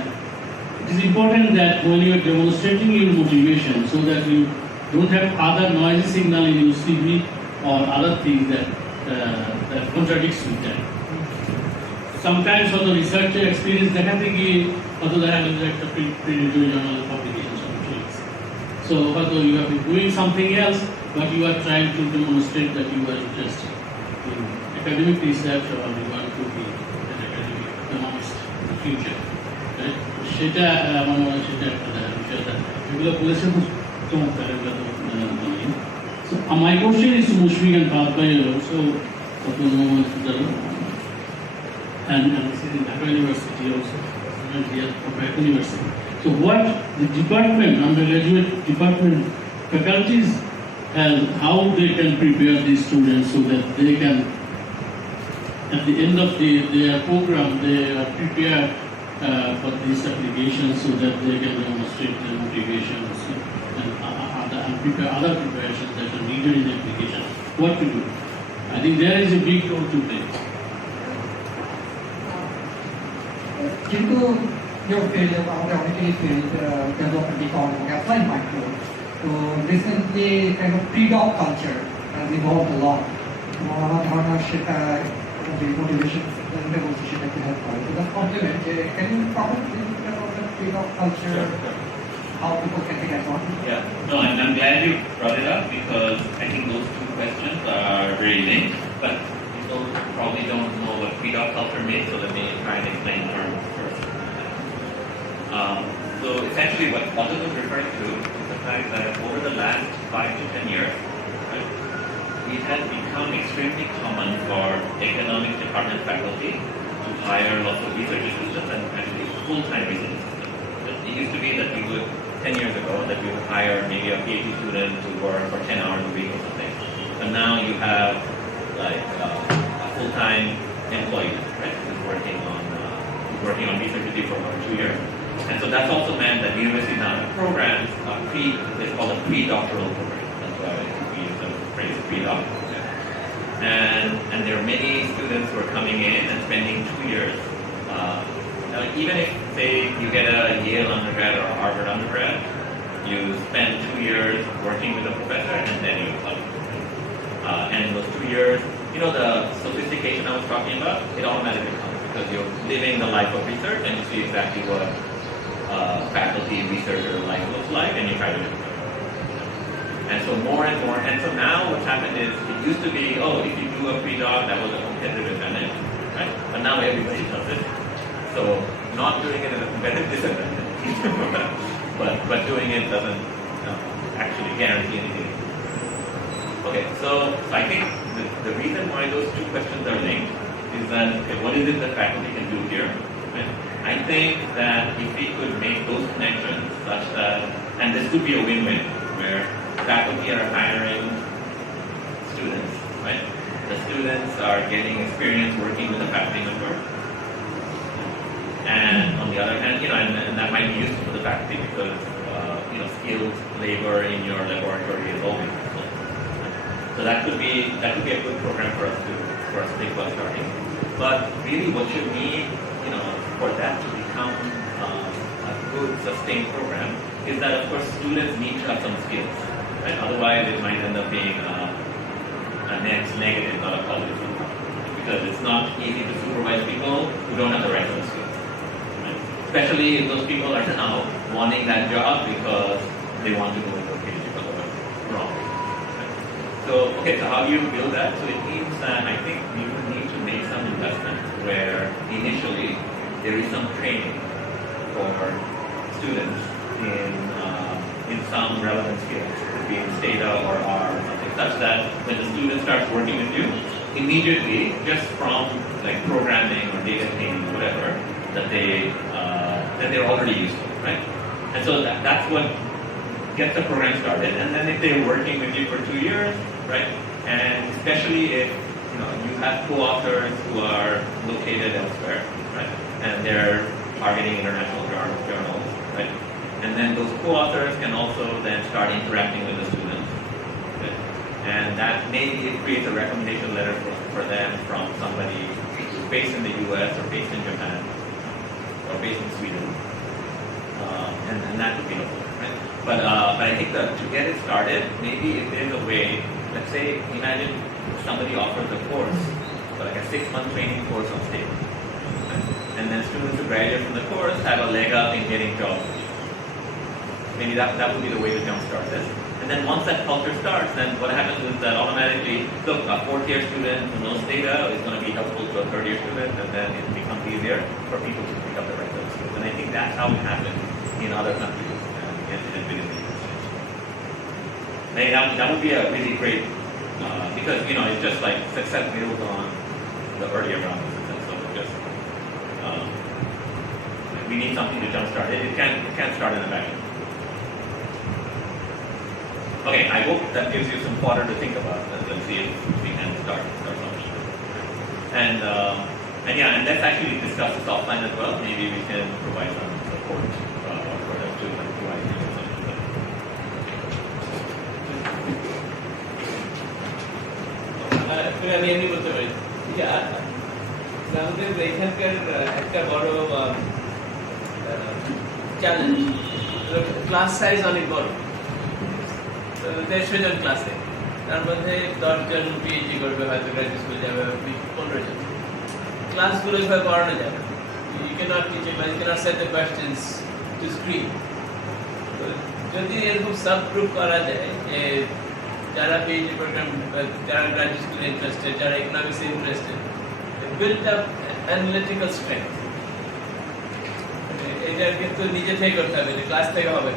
it is important that when you are demonstrating your motivation, so that you don't have other noisy signal in your CV or other things that contradicts with that. Sometimes for the researcher experience, they can think although they have a predatory journal publications or things. So although you have been doing something else, but you are trying to demonstrate that you are interested in academic research or you want to be an academic economist in the future. Right? সেটা আমার মনে হয় সেটা একটা বিষয়টা এগুলো বলেছে খুব চমৎকার এগুলো তো So my question is to Mushfiq and Fahad also and this is in Dhaka University also, and here Dhaka University. So what the department, undergraduate department faculties, and how they can prepare these students so that they can, at the end of their program, they are prepared for these applications so that they can demonstrate their motivations and prepare other preparations that are needed in the application. What to do? I think there is a big role to play. কিন্তু আমাদের অনেকেই field development economic apply micro তো recently kind of predoc culture has evolved a lot এবং আমার ধারণা সেটা যে motivation বলছি সেটাকে হেল্প করে তো that compliment can you comment about the pre-doc culture, how people can take advantage? Yeah, no, I'm glad you brought it up because I think those two questions are very linked, but people probably don't know what pre-doc culture means, so let me try and explain the term first. So essentially what Fahad was referring to is the fact that over the last 5 to 10 years, right, it has become extremely common for economics department faculty to hire lots of research assistants and actually full-time research assistants. It used to be that we would, 10 years ago, that we would hire maybe a PhD student to work for 10 hours a week or something. But now you have like a full-time employee, right, who's working on research with you for about 2 years. And so that's also meant that universities now have programs, it's called a pre-doctoral program. That's why we use the phrase pre-doc. And there are many students who are coming in and spending 2 years. Even if, say, you get a Yale undergrad or a Harvard undergrad, you spend 2 years working with a professor and then you publish. And in those 2 years, you know, the sophistication I was talking about, it automatically comes because you're living the life of research and you see exactly what faculty researcher life looks like and you try to do it. And so more and more, and so now what's happened is, it used to be, oh, if you do a pre-doc, that was a competitive advantage, right? But now everybody does it. So not doing it is a competitive disadvantage. but doing it doesn't actually guarantee anything. Okay, so I think the reason why those two questions are linked is that, okay, what is it that faculty can do here? Right? I think that if we could make those connections such that, and this could be a win-win, where faculty are hiring students, right? The students are getting experience working with a faculty member. And on the other hand, you know, and that might be useful for the faculty because, you know, skilled labor in your laboratory is always useful. So that could be a good program for us to think about starting. But really what you need, you know, for that to become a good sustained program is that, of course, students need to have some skills. Right? Otherwise, it might end up being a net negative, not a positive, because it's not easy to supervise people who don't have the right skills. Right? Especially if those people are now wanting that job because they want to go into a PhD because of a wrong. Right? So, okay, so how do you build that? So it means that I think we would need to make some investment where initially there is some training for students in some relevant skills, be it data or R or something, such that when the student starts working with you, immediately, just from like programming or data cleaning, whatever, that they're already used to, right? And so that's what gets the program started. And then if they're working with you for 2 years, right? And especially if you have co-authors who are located elsewhere, right? And they're targeting international journals, right? And then those co-authors can also then start interacting with the students. Okay? And that maybe it creates a recommendation letter for them from somebody who's based in the US or based in Japan or based in Sweden. And that would be helpful, right? But I think that to get it started, maybe if there's a way, let's say, imagine somebody offers a course, like a 6-month training course on stage. Right? And then students who graduate from the course have a leg up in getting jobs. Maybe that would be the way to jumpstart this. And then once that culture starts, then what happens is that automatically, look, a 4th-year student who knows data is going to be helpful to a 3rd-year student, and then it becomes easier for people to pick up the right skills. And I think that's how it happens in other countries and within the US. That would be a really great, because it's just like success builds on the earlier round of success. So just we need something to jumpstart it. It can't start in a vacuum. Okay, I hope that gives you some fodder to think about. Let's see if we can start something. And let's actually discuss this offline as well. Maybe we can provide some support for them to provide something. আমি এমনি বলতে পারি আমাদের এখানকার একটা বড় challenge class size অনেক বড় 150 জন ক্লাসে তার মধ্যে 10 জন পিএইচডি করবে হয়তো গ্র্যাজুয়েট স্কুল যাবে 15 জন ক্লাসগুলো এভাবে পড়ানো যাবে you cannot teach it, you cannot set the questions to screen যদি এরকম সাব গ্রুপ করা যায় যে যারা পিএইচডি প্রোগ্রাম যারা গ্র্যাজুয়েট স্কুলে ইন্টারেস্টেড যারা economics interested build up analytical strength এটা কিন্তু নিজে থেকে করতে হবে ক্লাস থেকে হবে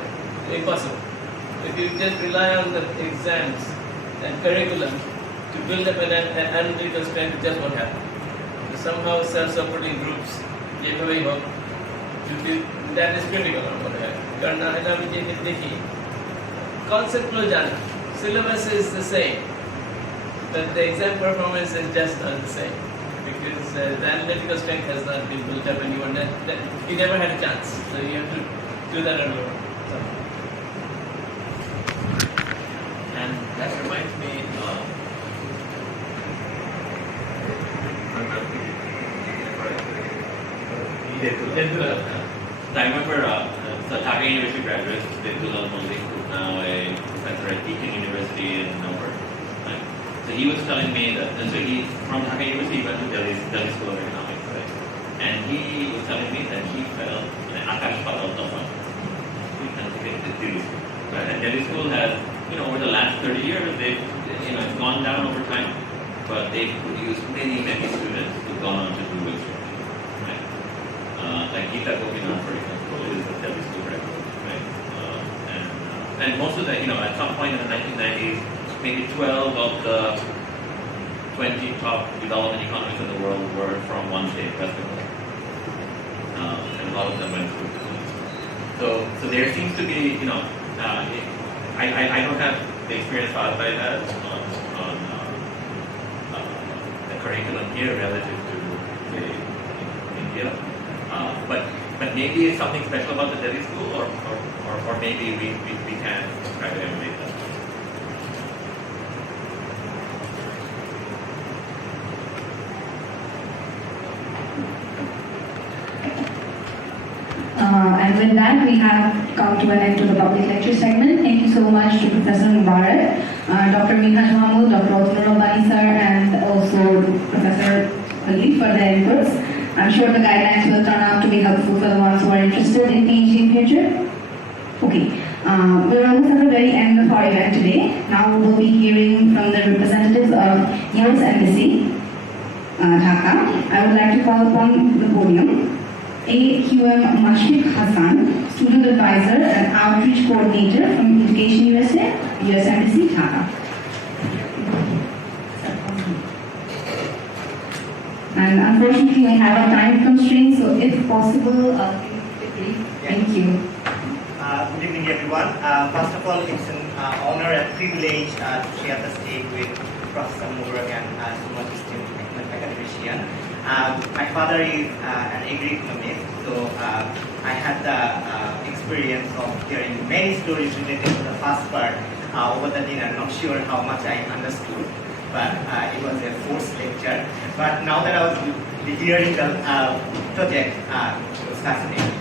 impossible. If you just rely on the exams and curriculum to build up an analytical strength, it just won't happen. Somehow self-supporting groups, that is critical. Concept syllabus is the same, but the exam performance is just not the same because the analytical strength has not been built up and you never had a chance. So you have to do that on your own. And that reminds me I remember Dhaka University graduates, Abdullah Malik, who's now a professor at Deakin University in Melbourne. Right? So he was telling me that, from Dhaka University, he went to Delhi School of Economics, right? And he was telling me that he felt Akash Patal Tafan. He kind of get Delhi School. Right? And Delhi School has, over the last 30 years, it's gone down over time, but they've produced many students who've gone on to do research. Right? Like Geeta Gopinath, for example, is a Delhi School graduate, right? And most of that, at some point in the 1990s, maybe 12 of the 20 top development economists in the world were from one state, West Bengal. And a lot of them went through this. So there seems to be, I don't have the experience Fahad Khalil has on the curriculum here relative to, say, India. But maybe it's something special about the Delhi school, or maybe we can try to emulate that. And with that, we have come to an end to the public lecture segment. Thank you so much to Professor Mobarak, Dr. Minhaj Mahmood, Dr. Otmar sir, and also Professor Khalil for their inputs. I'm sure the guidelines will turn out to be helpful for the ones who are interested in PhD in future. Okay, we're almost at the very end of our event today. Now we will be hearing from the representatives of US Embassy. Dhaka, I would like to call upon the podium Ahmed Mushfiq Student Advisor and Outreach Coordinator from Education USA, US Embassy Dhaka. And unfortunately, I have a time constraint, so if possible, quickly. Thank you. Good evening, everyone. First of all, it's an honor and privilege to share the stage with Professor Mobarak and so much esteemed academician. My father is an agri-economist, so I had the experience of hearing many stories related to the first part over the dinner. I'm not sure how much I understood, but it was a forced lecture. But now that I was hearing the project, it was fascinating.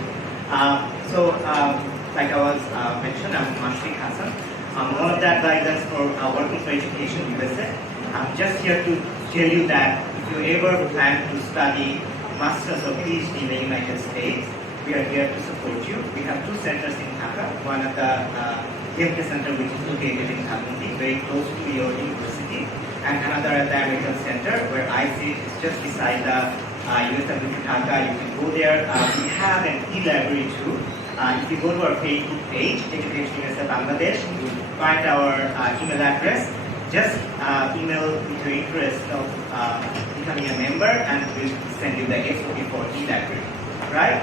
Like I was mentioned, I'm Mushfiq Hassan. I'm one of the advisors for Working for Education USA. I'm just here to tell you that if you ever plan to study Masters or Ph.D. in the United States, we are here to support you. We have two centers in Dhaka. One at the Yale Center, which is located in Dhaka, very close to your university, and another at the American Center, where I sit, is just beside the US Embassy Dhaka. You can go there. We have an e-library too. If you go to our Facebook page, Education USA Bangladesh, you find our email address. Just email with your interest of becoming a member, and we'll send you the SOP for e-library. Right?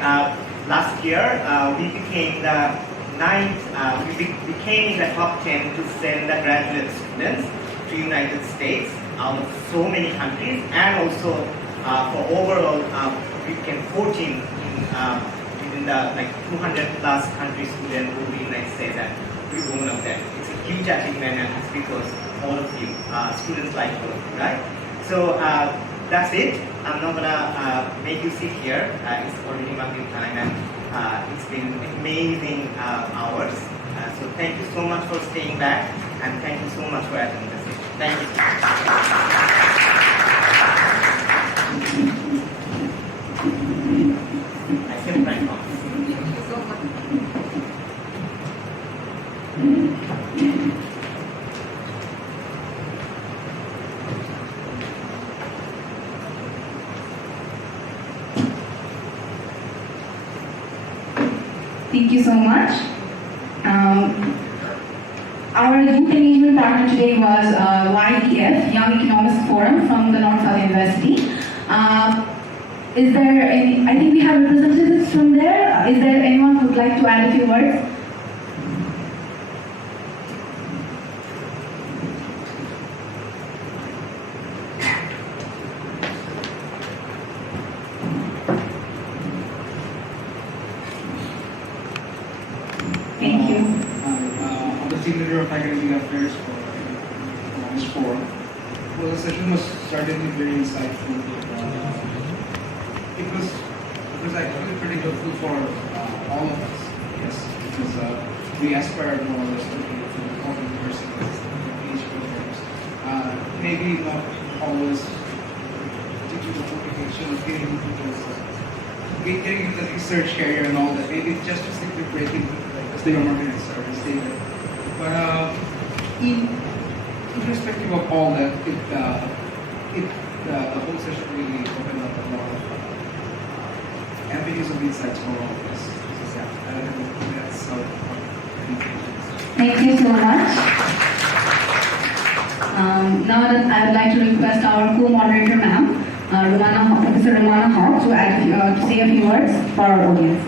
Last year, we became the we became in the top 10 to send the graduate students to United States out of so many countries, and also for overall, we became 14 in the 200 plus country students who will be in the United States, and we were one of them. It's a huge achievement, and it's because all of you, students like all of you, right? So that's it. I'm not gonna make you sit here. It's already Maghrib time, and it's been amazing hours. So thank you so much for staying back, and thank you so much for attending the session. Thank you. I said my promise. Thank you so much. Thank you so much. Our youth engagement partner today was YEF, Young Economists Forum from the North South University. Is there any, I think we have representatives from there. Is there anyone who would like to add a few words? Thank you. I'm the team leader of academic affairs for Economists Forum. Well, the session was certainly very insightful. It was actually pretty helpful for all of us. Yes, because we aspire more or less to become universities, PhD programs. Maybe not always due to the motivation of getting into the research career and all that. Maybe just to simply break into the labor market and service data. But irrespective of all that, the whole session really opened up a lot of avenues of insights for all of us. So yeah, I think that's how. Thank you so much. Now that I would like to request our co-moderator, ma'am, Professor Rumana Haque, to say a few words for our audience.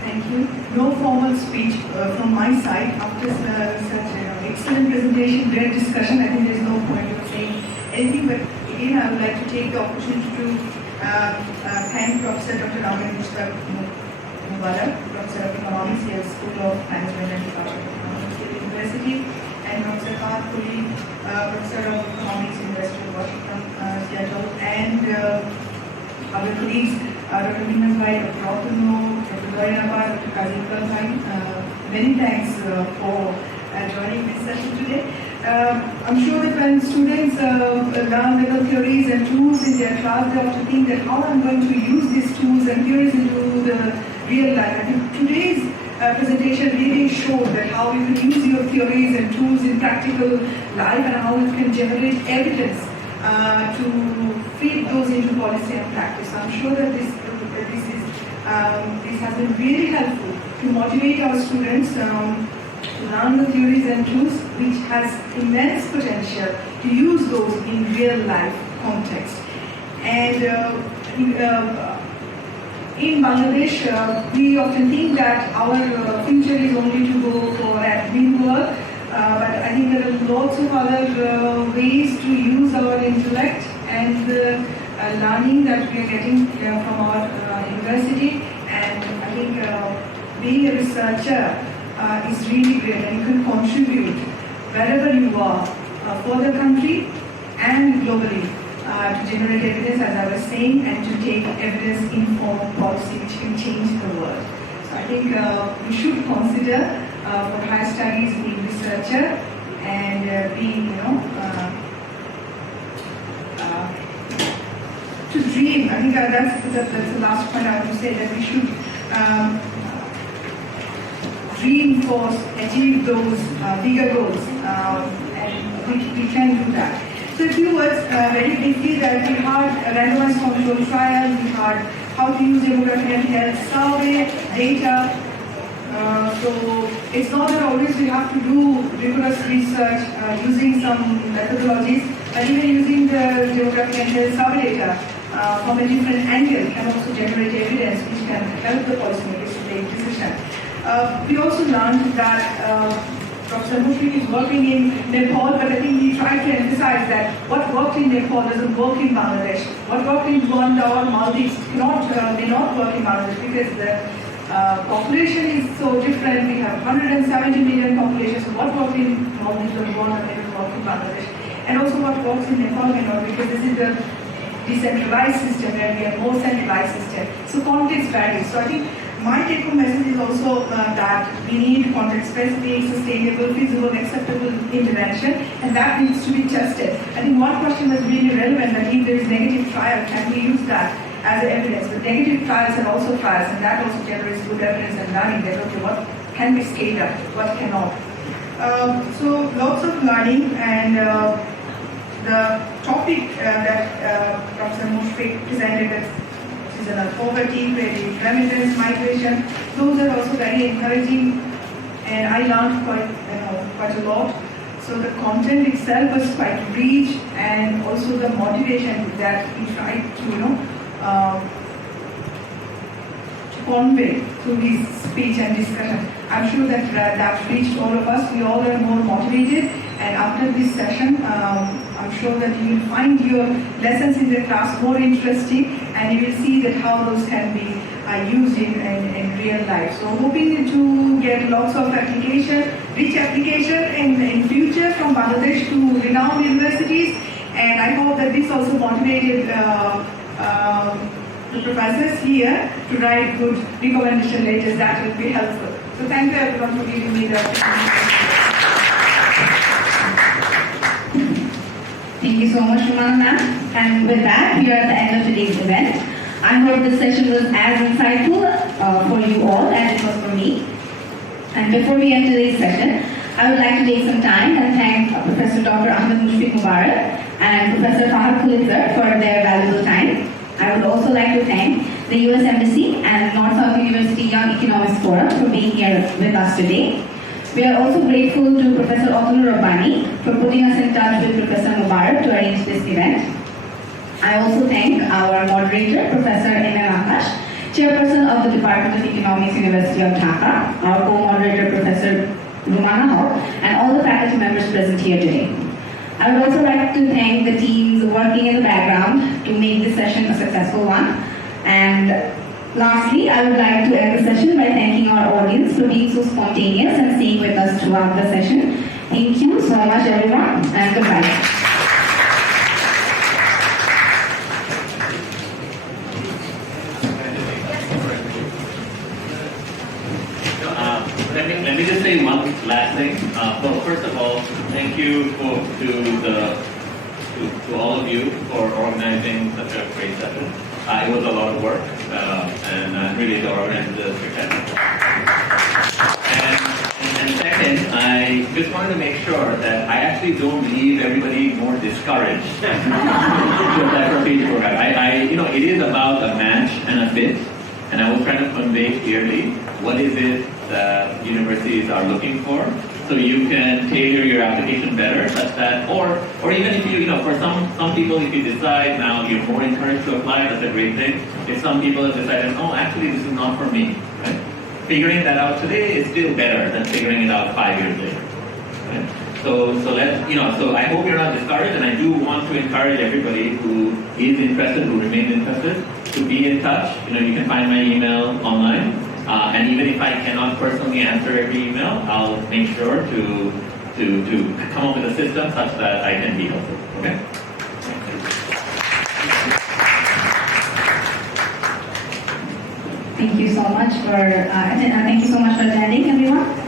Thank you. No formal speech from my side after such excellent presentation, great discussion. I think there's no point of saying anything, but again, I would like to take the opportunity to thank Professor Dr. Ahmed Mushfiq Mobarak, Professor of Economics, Yale School of Management and Department of Economics, Yale University, and Professor Fahad Khalil, Professor of Economics, University of Washington, Seattle, and our colleagues, Dr. Minhas Bhai, Dr. Rotano, Dr. Goyanaba, Dr. Kazim Kalbhai. Many thanks for joining this session today. I'm sure that when students learn legal theories and tools in their class, they have to think that how I'm going to use these tools and theories into the real life. I think today's presentation really showed that how you can use your theories and tools in practical life and how you can generate evidence to feed those into policy and practice. So I'm sure that this has been really helpful to motivate our students to learn the theories and tools, which has immense potential to use those in real life context. And in Bangladesh, we often think that our future is only to go for admin work, but I think there are lots of other ways to use our intellect and learning that we are getting from our university. And I think being a researcher is really great, and you can contribute wherever you are for the country and globally to generate evidence, as I was saying, and to take evidence-informed policy which can change the world. So I think we should consider for higher studies being researcher and being, to dream. I think that's the last point I want to say, that we should dream for achieve those bigger goals, and we can do that. So a few words very briefly, that we had a randomized control trial, we had how to use demographic and health survey data. So it's not that always we have to do rigorous research using some methodologies, but even using the demographic and health survey data from a different angle can also generate evidence which can help the policymakers to take decisions. We also learned that Dr. Mushfiq is working in Nepal, but I think he tried to emphasize that what worked in Nepal doesn't work in Bangladesh. What worked in Rwanda or Maldives may not work in Bangladesh, because the population is so different. We have 170 million population, so what worked in Maldives or Rwanda may not work in Bangladesh. And also what works in Nepal may not, because this is the decentralized system where we have more centralized system. So context varies. So I think my take-home message is also that we need context-specific, sustainable, feasible, acceptable intervention, and that needs to be tested. I think one question was really relevant, that if there is negative trial, can we use that as evidence? But negative trials are also trials, and that also generates good evidence and learning that, okay, what can be scaled up, what cannot. So lots of learning, and the topic that Dr. Mushfiq presented, that seasonal poverty, credit remittance, migration, those are also very encouraging, and I learned quite a lot. So the content itself was quite rich, and also the motivation that he tried to convey through his speech and discussion. I'm sure that that reached all of us. We all are more motivated, and after this session, I'm sure that you will find your lessons in the class more interesting, and you will see that how those can be used in real life. So hoping to get lots of application, rich application in future from Bangladesh to renowned universities, and I hope that this also motivated the professors here to write good recommendation letters. That will be helpful. So thank you everyone for giving me the opportunity. Thank you so much, Rumana ma'am. And with that, we are at the end of today's event. I hope this session was as insightful for you all as it was for me. And before we end today's session, I would like to take some time and thank Professor Dr. Ahmed Mushfiq Mobarak and Professor Fahad Khalil for their valuable time. I would also like to thank the US Embassy and North-South University Young Economists Forum for being here with us today. We are also grateful to Professor Otto Rabbani for putting us in touch with Professor Mobarak to arrange this event. I also thank our moderator, Professor Ahmed, Chairperson of the Department of Economics, University of Dhaka, our co-moderator, Professor Rumana Haque, and all the faculty members present here today. I would also like to thank the teams working in the background to make this session a successful one. And lastly, I would like to end the session by thanking our audience for being so spontaneous and staying with us throughout the session. Thank you so much, everyone, and goodbye. Let me just say one last thing. So first of all, thank you to all of you for organizing such a great session. It was a lot of work, and I'm really enjoyed the spectacular. And second, I just wanted to make sure that I actually don't leave everybody more discouraged to apply for a PhD program. It is about a match and a fit, and I will try to convey clearly what is it that universities are looking for, so you can tailor your application better, such that, or even if for some people, if you decide now you're more encouraged to apply, that's a great thing. If some people have decided, oh, actually this is not for me, right? Figuring that out today is still better than figuring it out 5 years later. Right? So I hope you're not discouraged, and I do want to encourage everybody who is interested, who remains interested, to be in touch. You can find my email online, and even if I cannot personally answer every email, I'll make sure to come up with a system such that I can be helpful. Okay. Thank you so much for attending, everyone.